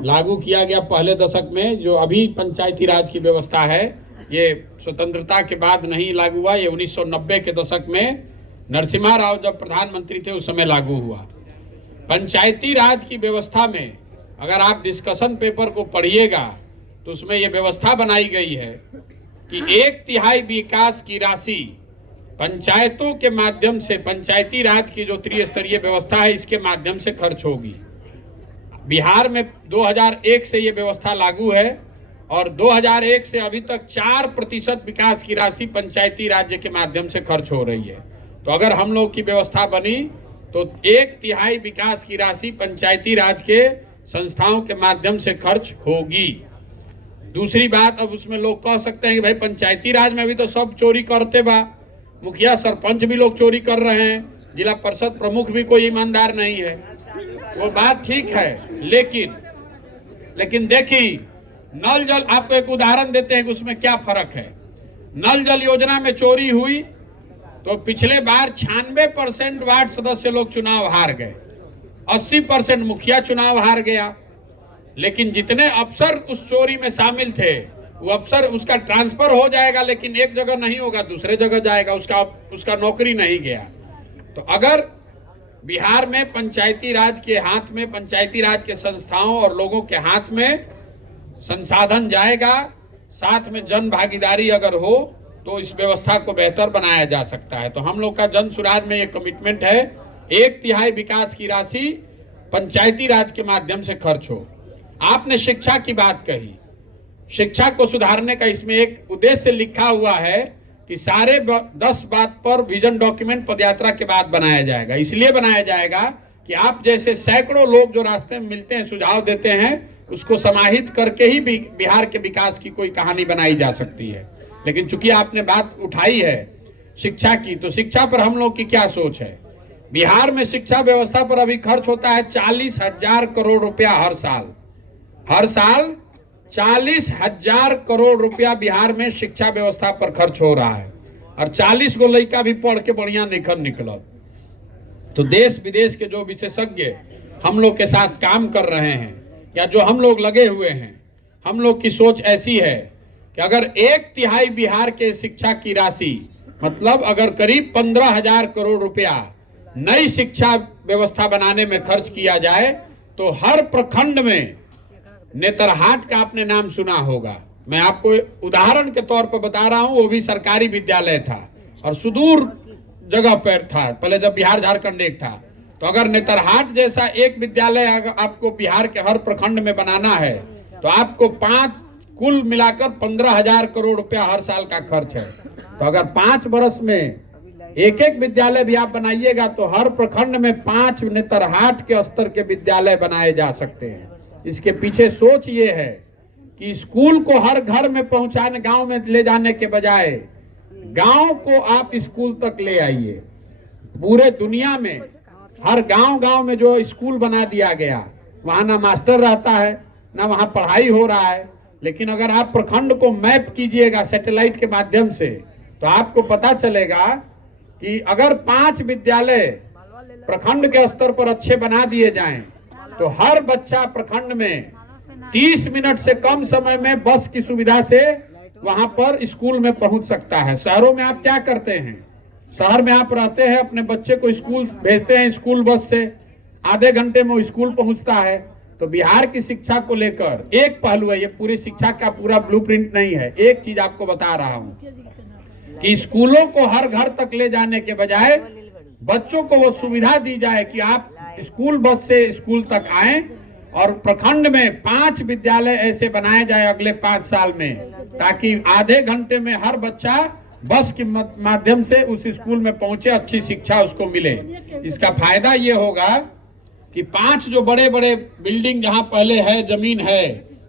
लागू किया गया पहले दशक में। जो अभी पंचायती राज की व्यवस्था है ये स्वतंत्रता के बाद नहीं लागू हुआ, ये 1990 के दशक में नरसिम्हा राव जब प्रधानमंत्री थे उस समय लागू हुआ। पंचायती राज की व्यवस्था में अगर आप डिस्कशन पेपर को पढ़िएगा तो उसमें ये व्यवस्था बनाई गई है कि 1/3 विकास की राशि पंचायतों के माध्यम से, पंचायती राज की जो त्रिस्तरीय व्यवस्था है इसके माध्यम से खर्च होगी। बिहार में 2001 से ये व्यवस्था लागू है और 2001 से अभी तक 4% विकास की राशि पंचायती राज्य के माध्यम से खर्च हो रही है। तो अगर हम लोग की व्यवस्था बनी तो 1/3 विकास की राशि पंचायती राज के संस्थाओं के माध्यम से खर्च होगी। दूसरी बात, अब उसमें लोग कह सकते हैं कि भाई पंचायती राज में भी तो सब चोरी करते बा, मुखिया सरपंच भी लोग चोरी कर रहे हैं, जिला परिषद प्रमुख भी कोई ईमानदार नहीं है। वो बात ठीक है, लेकिन देखिए नल जल, आपको एक उदाहरण देते हैं कि उसमें क्या फर्क है। नल जल योजना में चोरी हुई तो पिछले बार 96% वार्ड सदस्य लोग चुनाव हार गए, 80% मुखिया चुनाव हार गया। लेकिन जितने अफसर उस चोरी में शामिल थे वो अफसर, उसका ट्रांसफर हो जाएगा लेकिन एक जगह नहीं होगा, दूसरे जगह जाएगा, उसका नौकरी नहीं गया। तो अगर बिहार में पंचायती राज के हाथ में, पंचायती राज के संस्थाओं और लोगों के हाथ में संसाधन जाएगा, साथ में जन भागीदारी अगर हो तो इस व्यवस्था को बेहतर बनाया जा सकता है। तो हम लोग का जन सुराज में ये कमिटमेंट है 1/3 विकास की राशि पंचायती राज के माध्यम से खर्च हो। आपने शिक्षा की बात कही, शिक्षा को सुधारने का इसमें एक उद्देश्य लिखा हुआ है कि सारे 10 बात पर विजन डॉक्यूमेंट पदयात्रा के बाद बनाया जाएगा। इसलिए बनाया जाएगा कि आप जैसे सैकड़ों लोग जो रास्ते में मिलते हैं, सुझाव देते हैं, उसको समाहित करके ही बिहार के विकास की कोई कहानी बनाई जा सकती है। लेकिन चूंकि आपने बात उठाई है शिक्षा की, तो शिक्षा पर हम लोग की क्या सोच है? बिहार में शिक्षा व्यवस्था पर अभी खर्च होता है 40,000 करोड़ रुपया हर साल। हर साल 40,000 करोड़ रुपया बिहार में शिक्षा व्यवस्था पर खर्च हो रहा है और 40 गो लड़का भी पढ़ के बढ़िया निकल। तो देश विदेश के जो विशेषज्ञ हम लोग के साथ काम कर रहे हैं या जो हम लोग लगे हुए हैं, हम लोग की सोच ऐसी है कि अगर 1/3 बिहार के शिक्षा की राशि, मतलब अगर करीब 15,000 करोड़ रुपया नई शिक्षा व्यवस्था बनाने में खर्च किया जाए तो हर प्रखंड में, नेतरहाट का आपने नाम सुना होगा, मैं आपको उदाहरण के तौर पर बता रहा हूं, वो भी सरकारी विद्यालय था और सुदूर जगह पर था पहले जब बिहार झारखंड एक था। तो अगर नेतरहाट जैसा एक विद्यालय आपको बिहार के हर प्रखंड में बनाना है तो आपको कुल मिलाकर 15,000 करोड़ रुपया हर साल का खर्च है। तो अगर 5 वर्ष में एक विद्यालय भी आप बनाइएगा तो हर प्रखंड में 5 नेतरहाट के स्तर के विद्यालय बनाए जा सकते हैं। इसके पीछे सोच ये है कि स्कूल को हर घर में पहुंचाने, गांव में ले जाने के बजाय गांव को आप स्कूल तक ले आइए। पूरे दुनिया में हर गांव में जो स्कूल बना दिया गया, वहां ना मास्टर रहता है ना वहां पढ़ाई हो रहा है। लेकिन अगर आप प्रखंड को मैप कीजिएगा सैटेलाइट के माध्यम से तो आपको पता चलेगा कि अगर 5 विद्यालय प्रखंड के स्तर पर अच्छे बना दिए जाएं तो हर बच्चा प्रखंड में 30 मिनट से कम समय में बस की सुविधा से वहां पर स्कूल में पहुंच सकता है। शहरों में आप क्या करते हैं? शहर में आप रहते हैं, अपने बच्चे को स्कूल भेजते हैं स्कूल बस से, आधे घंटे में वो स्कूल पहुंचता है। तो बिहार की शिक्षा को लेकर एक पहलू है, ये पूरी शिक्षा का पूरा ब्लूप्रिंट नहीं है, एक चीज आपको बता रहा हूं। कि स्कूलों को हर घर तक ले जाने के बजाय बच्चों को वो सुविधा दी जाए कि आप स्कूल बस से स्कूल तक आएं, और प्रखंड में 5 विद्यालय ऐसे बनाए जाए अगले 5 साल में, ताकि आधे घंटे में हर बच्चा बस के माध्यम से उस स्कूल में पहुंचे, अच्छी शिक्षा उसको मिले। इसका फायदा ये होगा कि 5 जो बड़े बड़े बिल्डिंग जहां पहले है जमीन है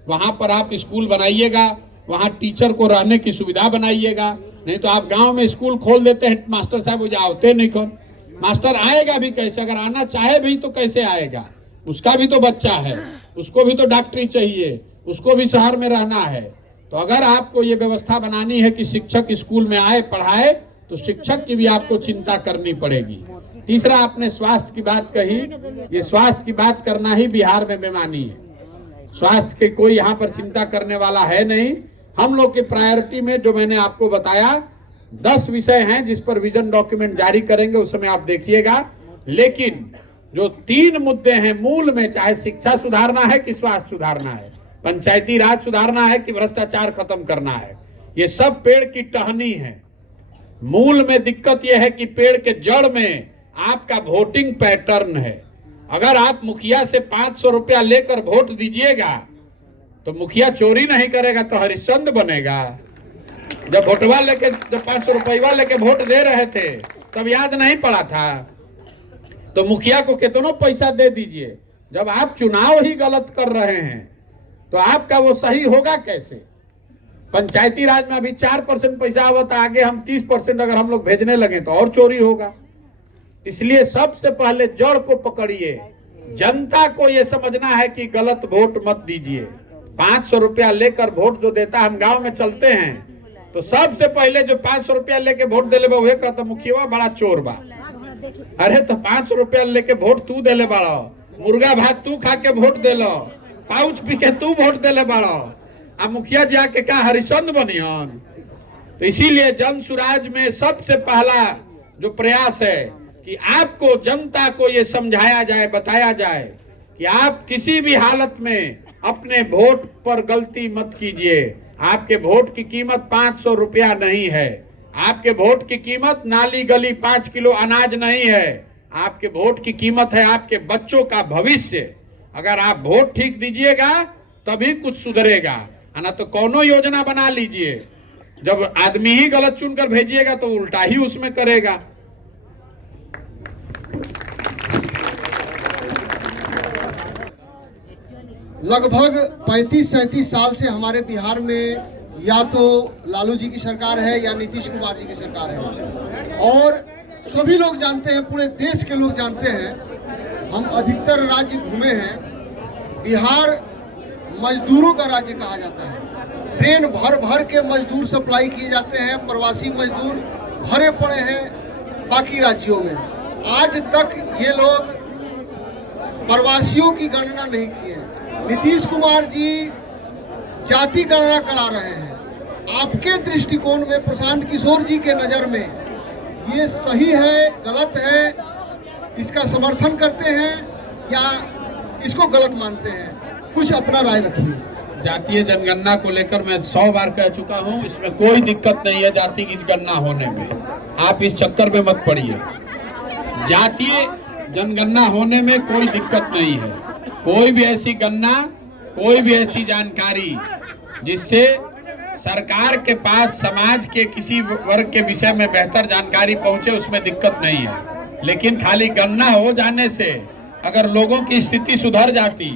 वहां पर आप स्कूल बनाइएगा, वहां टीचर को रहने की सुविधा बनाइएगा। नहीं तो आप गांव में स्कूल खोल देते हैं, मास्टर साहब वो जाते नहीं कौन, मास्टर आएगा भी कैसे? अगर आना चाहे भी तो कैसे आएगा? उसका भी तो बच्चा है, उसको भी तो डॉक्टरी चाहिए, उसको भी शहर में रहना है। तो अगर आपको ये व्यवस्था बनानी है कि शिक्षक स्कूल में आए पढ़ाए, तो शिक्षक की भी आपको चिंता करनी पड़ेगी। तीसरा, आपने स्वास्थ्य की बात कही। ये स्वास्थ्य की बात करना ही बिहार में बेमानी है। स्वास्थ्य के कोई यहाँ पर चिंता करने वाला है नहीं। हम लोग के प्रायोरिटी में जो मैंने आपको बताया 10 विषय हैं जिस पर विजन डॉक्यूमेंट जारी करेंगे, उस समय आप देखिएगा। लेकिन जो 3 मुद्दे हैं मूल में, चाहे शिक्षा सुधारना है कि स्वास्थ्य सुधारना है, पंचायती राज सुधारना है कि भ्रष्टाचार खत्म करना है, ये सब पेड़ की टहनी है। मूल में दिक्कत यह है कि पेड़ के जड़ में आपका वोटिंग पैटर्न है। अगर आप मुखिया से 500 रुपया लेकर वोट दीजिएगा तो मुखिया चोरी नहीं करेगा तो हरिश्चंद्र बनेगा। जब वोटवा लेके, जब 500 रुपया लेके वोट दे रहे थे तब याद नहीं पड़ा था? तो मुखिया को कितनों पैसा दे दीजिए, जब आप चुनाव ही गलत कर रहे हैं तो आपका वो सही होगा कैसे? पंचायती राज में अभी 4% पैसा आवता, आगे हम 30% अगर हम लोग भेजने लगे तो और चोरी होगा। इसलिए सबसे पहले जड़ को पकड़िए। जनता को यह समझना है कि गलत वोट मत दीजिए। 500 रुपया लेकर वोट जो देता, हम गांव में चलते हैं तो सबसे पहले जो 500 रुपया लेके वोट दे ले वह कहता मुखिया बड़ा चोर बा। अरे तो 500 रुपया लेके वोट तू दे ले बाड़ा, मुर्गा भात तू खा के वोट दे लो, पाउच पी के तू वोट दे ले बाड़ा, अब मुखिया जी आके क्या हरिश्चंद्र बनियन? तो इसीलिए जन सुराज में सबसे पहला जो प्रयास है कि आपको, जनता को ये समझाया जाए, बताया जाए कि आप किसी भी हालत में अपने वोट पर गलती मत कीजिए। आपके वोट की कीमत 500 रुपया नहीं है। आपके वोट की कीमत नाली गली 5 किलो अनाज नहीं है। आपके वोट की कीमत है आपके बच्चों का भविष्य। अगर आप वोट ठीक दीजिएगा तभी कुछ सुधरेगा, ना तो कौनो योजना बना लीजिए, जब आदमी ही गलत चुनकर भेजिएगा तो उल्टा ही उसमें करेगा। लगभग 35-37 साल से हमारे बिहार में या तो लालू जी की सरकार है या नीतीश कुमार जी की सरकार है, और सभी लोग जानते हैं, पूरे देश के लोग जानते हैं, हम अधिकतर राज्य घूमे हैं, बिहार मजदूरों का राज्य कहा जाता है। ट्रेन भर भर के मजदूर सप्लाई किए जाते हैं, प्रवासी मजदूर भरे पड़े हैं बाकी राज्यों में। आज तक ये लोग प्रवासियों की गणना नहीं की है। नीतीश कुमार जी जाति गणना करा रहे हैं। आपके दृष्टिकोण में, प्रशांत किशोर जी के नज़र में ये सही है, गलत है? इसका समर्थन करते हैं या इसको गलत मानते हैं? कुछ अपना राय रखिए। जातीय जनगणना को लेकर मैं 100 बार कह चुका हूं, इसमें कोई दिक्कत नहीं है जाति की गणना होने में। आप इस चक्कर में मत पड़िए। जातीय जनगणना होने में कोई दिक्कत नहीं है। कोई भी ऐसी गणना, कोई भी ऐसी जानकारी जिससे सरकार के पास समाज के किसी वर्ग के विषय में बेहतर जानकारी पहुंचे, उसमें दिक्कत नहीं है। लेकिन खाली गणना हो जाने से अगर लोगों की स्थिति सुधर जाती,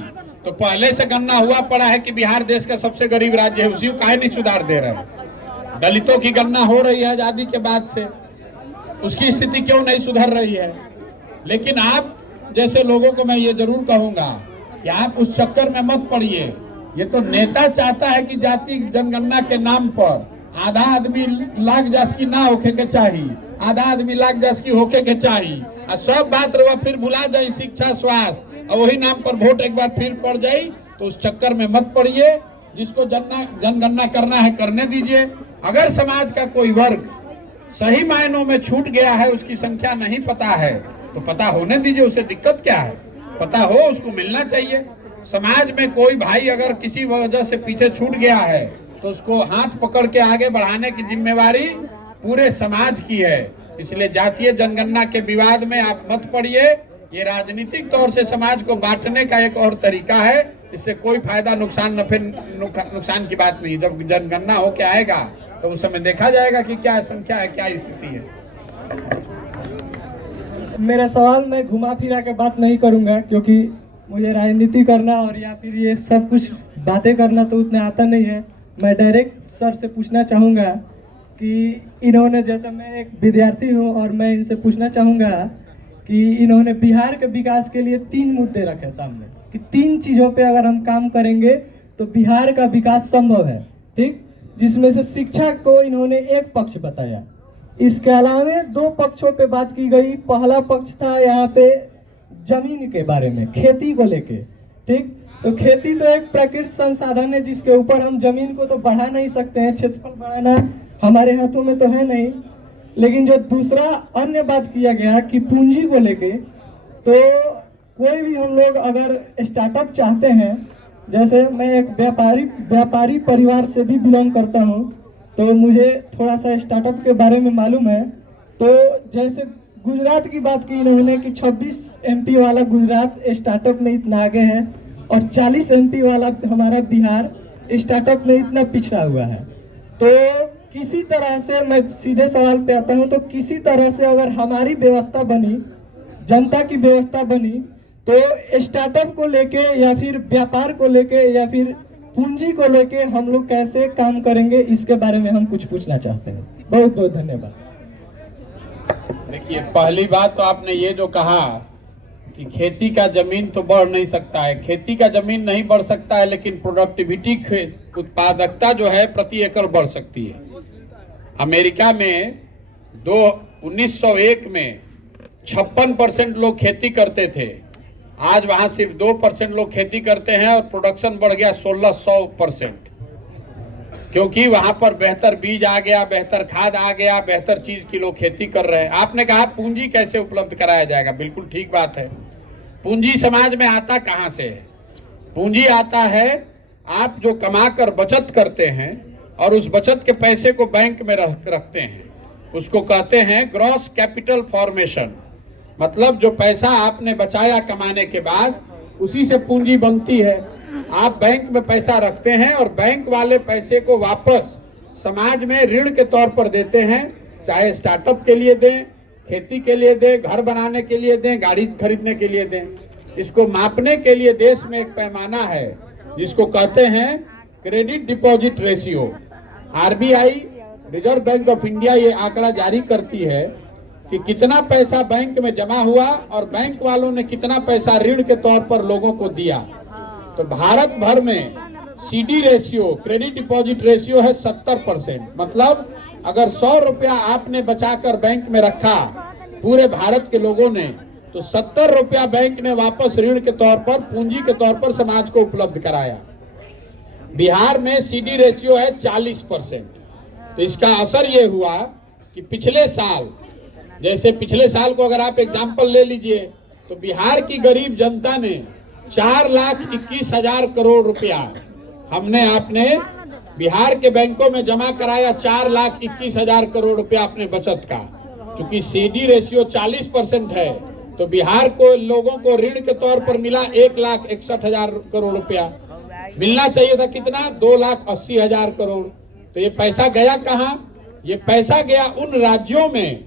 तो पहले से गणना हुआ पड़ा है कि बिहार देश का सबसे गरीब राज्य है, उसी को काहे नहीं सुधार दे रहे? दलितों की गणना हो रही है आजादी के बाद से, उसकी स्थिति क्यों नहीं सुधर रही है? लेकिन आप जैसे लोगों को मैं ये जरूर कहूंगा कि आप उस चक्कर में मत पड़िए। ये तो नेता चाहता है कि जाति जनगणना के नाम पर आधा आदमी लाख जासकी ना होके के चाहिए, आधा आदमी लाख जासकी होके के चाहिए, और सब बात रवा फिर भुला जाए शिक्षा स्वास्थ्य, और वही नाम पर वोट एक बार फिर पड़ जाए, तो उस चक्कर में मत पड़िए। जिसको जनगणना करना है करने दीजिए। अगर समाज का कोई वर्ग सही मायनों में छूट गया है, उसकी संख्या नहीं पता है, तो पता होने दीजिए, उसे दिक्कत क्या है? पता हो, उसको मिलना चाहिए। समाज में कोई भाई अगर किसी वजह से पीछे छूट गया है तो उसको हाथ पकड़ के आगे बढ़ाने की जिम्मेवारी पूरे समाज की है। इसलिए जातीय जनगणना के विवाद में आप मत पड़िए। ये राजनीतिक तौर से समाज को बांटने का एक और तरीका है। इससे कोई फायदा नुकसान की बात नहीं। जब जनगणना होके आएगा तो उस समय देखा जाएगा कि क्या संख्या है, क्या स्थिति है। मेरा सवाल मैं घुमा फिरा के बात नहीं करूंगा, क्योंकि मुझे राजनीति करना और या फिर ये सब कुछ बातें करना तो उतना आता नहीं है। मैं डायरेक्ट सर से पूछना चाहूँगा कि इन्होंने, जैसे मैं एक विद्यार्थी हूँ और मैं इनसे पूछना चाहूँगा कि इन्होंने बिहार के विकास के लिए 3 मुद्दे रखे सामने कि 3 चीज़ों पे अगर हम काम करेंगे तो बिहार का विकास संभव है, ठीक। जिसमें से शिक्षा को इन्होंने एक पक्ष बताया। इसके अलावा 2 पक्षों पे बात की गई। पहला पक्ष था यहाँ पे जमीन के बारे में, खेती को लेके, ठीक। तो खेती तो एक प्राकृतिक संसाधन है जिसके ऊपर हम जमीन को तो बढ़ा नहीं सकते हैं, क्षेत्रफल बढ़ाना हमारे हाथों में तो है नहीं। लेकिन जो दूसरा अन्य बात किया गया कि पूंजी को लेके, तो कोई भी हम लोग अगर स्टार्टअप चाहते हैं, जैसे मैं एक व्यापारी परिवार से भी बिलोंग करता हूं, तो मुझे थोड़ा सा स्टार्टअप के बारे में मालूम है। तो जैसे गुजरात की बात की इन्होंने कि 26 MP वाला गुजरात स्टार्टअप में इतना आगे है और 40 MP वाला हमारा बिहार स्टार्टअप में इतना पिछड़ा हुआ है। तो किसी तरह से, मैं सीधे सवाल पे आता हूँ, तो किसी तरह से अगर हमारी व्यवस्था बनी, जनता की व्यवस्था बनी, तो स्टार्टअप को लेके या फिर व्यापार को लेके या फिर पूंजी को लेके हम लोग कैसे काम करेंगे, इसके बारे में हम कुछ पूछना चाहते हैं। बहुत बहुत धन्यवाद। देखिए, पहली बात तो आपने ये जो कहा कि खेती का जमीन तो बढ़ नहीं सकता है। खेती का जमीन नहीं बढ़ सकता है, लेकिन प्रोडक्टिविटी, उत्पादकता जो है प्रति एकड़ बढ़ सकती है। अमेरिका में 1901 में 56% लोग खेती करते थे। आज वहां सिर्फ 2% लोग खेती करते हैं और प्रोडक्शन बढ़ गया 1600%, क्योंकि वहां पर बेहतर बीज आ गया, बेहतर खाद आ गया, बेहतर चीज की लोग खेती कर रहे हैं। आपने कहा पूंजी कैसे उपलब्ध कराया जाएगा, बिल्कुल ठीक बात है। पूंजी समाज में आता कहां से है? पूंजी आता है आप जो कमाकर बचत करते हैं और उस बचत के पैसे को बैंक में रखते हैं, उसको कहते हैं ग्रॉस कैपिटल फॉर्मेशन। मतलब जो पैसा आपने बचाया कमाने के बाद, उसी से पूंजी बनती है। आप बैंक में पैसा रखते हैं और बैंक वाले पैसे को वापस समाज में ऋण के तौर पर देते हैं, चाहे स्टार्टअप के लिए दें, खेती के लिए दें, घर बनाने के लिए दें, गाड़ी खरीदने के लिए दें। इसको मापने के लिए देश में एक पैमाना है जिसको कहते हैं credit deposit ratio. RBI, reserve bank of India, ये आंकड़ा जारी करती है कि कितना पैसा बैंक में जमा हुआ और बैंक वालों ने कितना पैसा ऋण के तौर पर लोगों को दिया। तो भारत भर में CD ratio, credit deposit ratio है 70%। मतलब अगर 100 रुपया आपने बचाकर बैंक में रखा पूरे भारत के लोगों ने, तो 70 रुपया बैंक ने वापस ऋण के तौर पर, पूंजी के तौर पर समाज को उपलब्ध कराया। बिहार में CD रेशियो है 40%। तो इसका असर ये हुआ कि पिछले साल, जैसे पिछले साल को अगर आप एग्जाम्पल ले लीजिए, तो बिहार की गरीब जनता ने 4,21,000 करोड़ रुपया हमने आपने बिहार के बैंकों में जमा कराया। 4,21,000 करोड़ रुपया अपने बचत का। चूंकि CD रेशियो 40% है, तो बिहार को लोगों को ऋण के तौर पर मिला 1,61,000 करोड़ रुपया। मिलना चाहिए था कितना? 2,80,000 करोड़। तो ये पैसा गया कहाँ? ये पैसा गया उन राज्यों में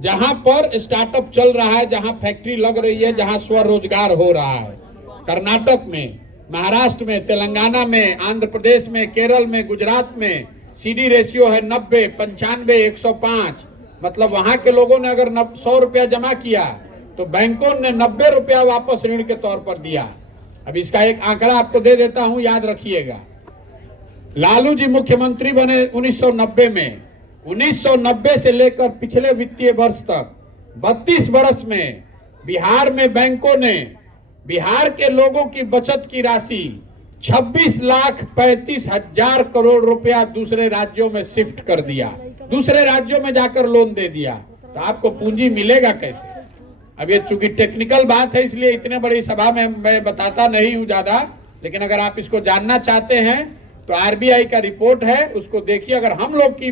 जहां पर स्टार्टअप चल रहा है, जहां फैक्ट्री लग रही है, जहां स्वरोजगार हो रहा है। कर्नाटक में, महाराष्ट्र में, तेलंगाना में, आंध्र प्रदेश में, केरल में, गुजरात में CD रेशियो है 90, 95, 105। मतलब वहां के लोगों ने अगर 100 रुपया जमा किया तो बैंकों ने 90 रुपया वापस ऋण के तौर पर दिया। अब इसका एक आंकड़ा आपको दे देता हूं, याद रखिएगा। लालू जी मुख्यमंत्री बने 1990 में। 1990 से लेकर पिछले वित्तीय वर्ष तक 32 वर्ष में बिहार में बैंकों ने बिहार के लोगों की बचत की राशि 26,35,000 करोड़ रुपया दूसरे राज्यों में शिफ्ट कर दिया, दूसरे राज्यों में जाकर लोन दे दिया। तो आपको पूंजी मिलेगा कैसे? अब ये चूंकि टेक्निकल बात है, इसलिए इतने बड़ी सभा में मैं बताता नहीं हूं ज्यादा, लेकिन अगर आप इसको जानना चाहते हैं तो RBI का रिपोर्ट है, उसको देखिए। अगर हम लोग की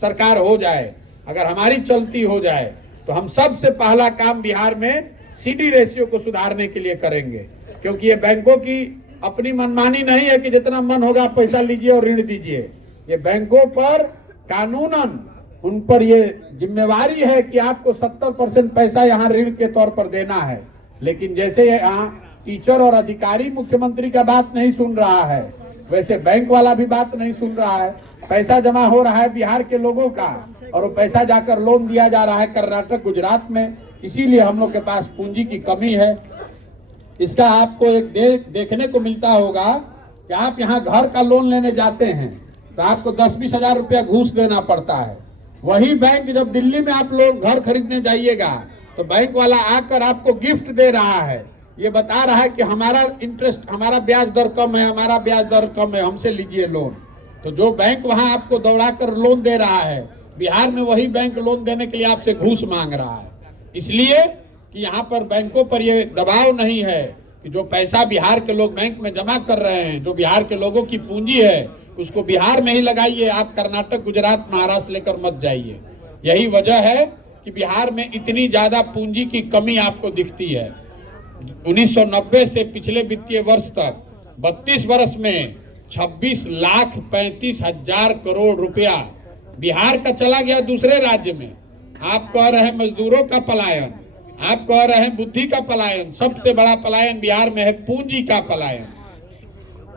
सरकार हो जाए, अगर हमारी चलती हो जाए, तो हम सबसे पहला काम बिहार में सीडी रेशियो को सुधारने के लिए करेंगे। क्योंकि ये बैंकों की अपनी मनमानी नहीं है कि जितना मन होगा पैसा लीजिए और ऋण दीजिए। ये बैंकों पर कानूनन उन पर ये जिम्मेवारी है कि आपको 70% पैसा यहाँ ऋण के तौर पर देना है। लेकिन जैसे यहाँ टीचर और अधिकारी मुख्यमंत्री का बात नहीं सुन रहा है, वैसे बैंक वाला भी बात नहीं सुन रहा है। पैसा जमा हो रहा है बिहार के लोगों का और वो पैसा जाकर लोन दिया जा रहा है कर्नाटक, गुजरात में। इसीलिए हम लोग के पास पूंजी की कमी है। इसका आपको एक देखने को मिलता होगा कि आप यहाँ घर का लोन लेने जाते हैं तो आपको 10-20 हजार रुपया घूस देना पड़ता है। वही बैंक जब दिल्ली में आप लोग घर खरीदने जाइएगा तो बैंक वाला आकर आपको गिफ्ट दे रहा है, ये बता रहा है कि हमारा इंटरेस्ट, हमारा ब्याज दर कम है, हमारा ब्याज दर कम है, हमसे लीजिए लोन। तो जो बैंक वहां आपको दौड़ा कर लोन दे रहा है, बिहार में वही बैंक लोन देने के लिए आपसे घूस मांग रहा है। इसलिए कि यहाँ पर बैंकों पर ये दबाव नहीं है कि जो पैसा बिहार के लोग बैंक में जमा कर रहे हैं, जो बिहार के लोगों की पूंजी है, उसको बिहार में ही लगाइए, आप कर्नाटक, गुजरात, महाराष्ट्र लेकर मत जाइए। यही वजह है कि बिहार में इतनी ज्यादा पूंजी की कमी आपको दिखती है। 1990 से पिछले वित्तीय वर्ष तक 32 वर्ष में 26,35,000 करोड़ रुपया बिहार का चला गया दूसरे राज्य में। आप कह रहे हैं मजदूरों का पलायन, आप कह रहे हैं बुद्धि का पलायन। सबसे बड़ा पलायन बिहार में है पूंजी का पलायन।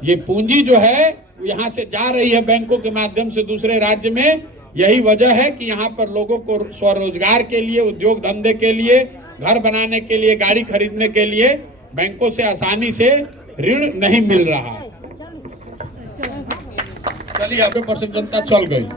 ये पूंजी जो है यहाँ से जा रही है बैंकों के माध्यम से दूसरे राज्य में। यही वजह है कि यहाँ पर लोगों को स्वरोजगार के लिए, उद्योग धंधे के लिए, घर बनाने के लिए, गाड़ी खरीदने के लिए बैंकों से आसानी से ऋण नहीं मिल रहा। चलिए 90% जनता चल गई।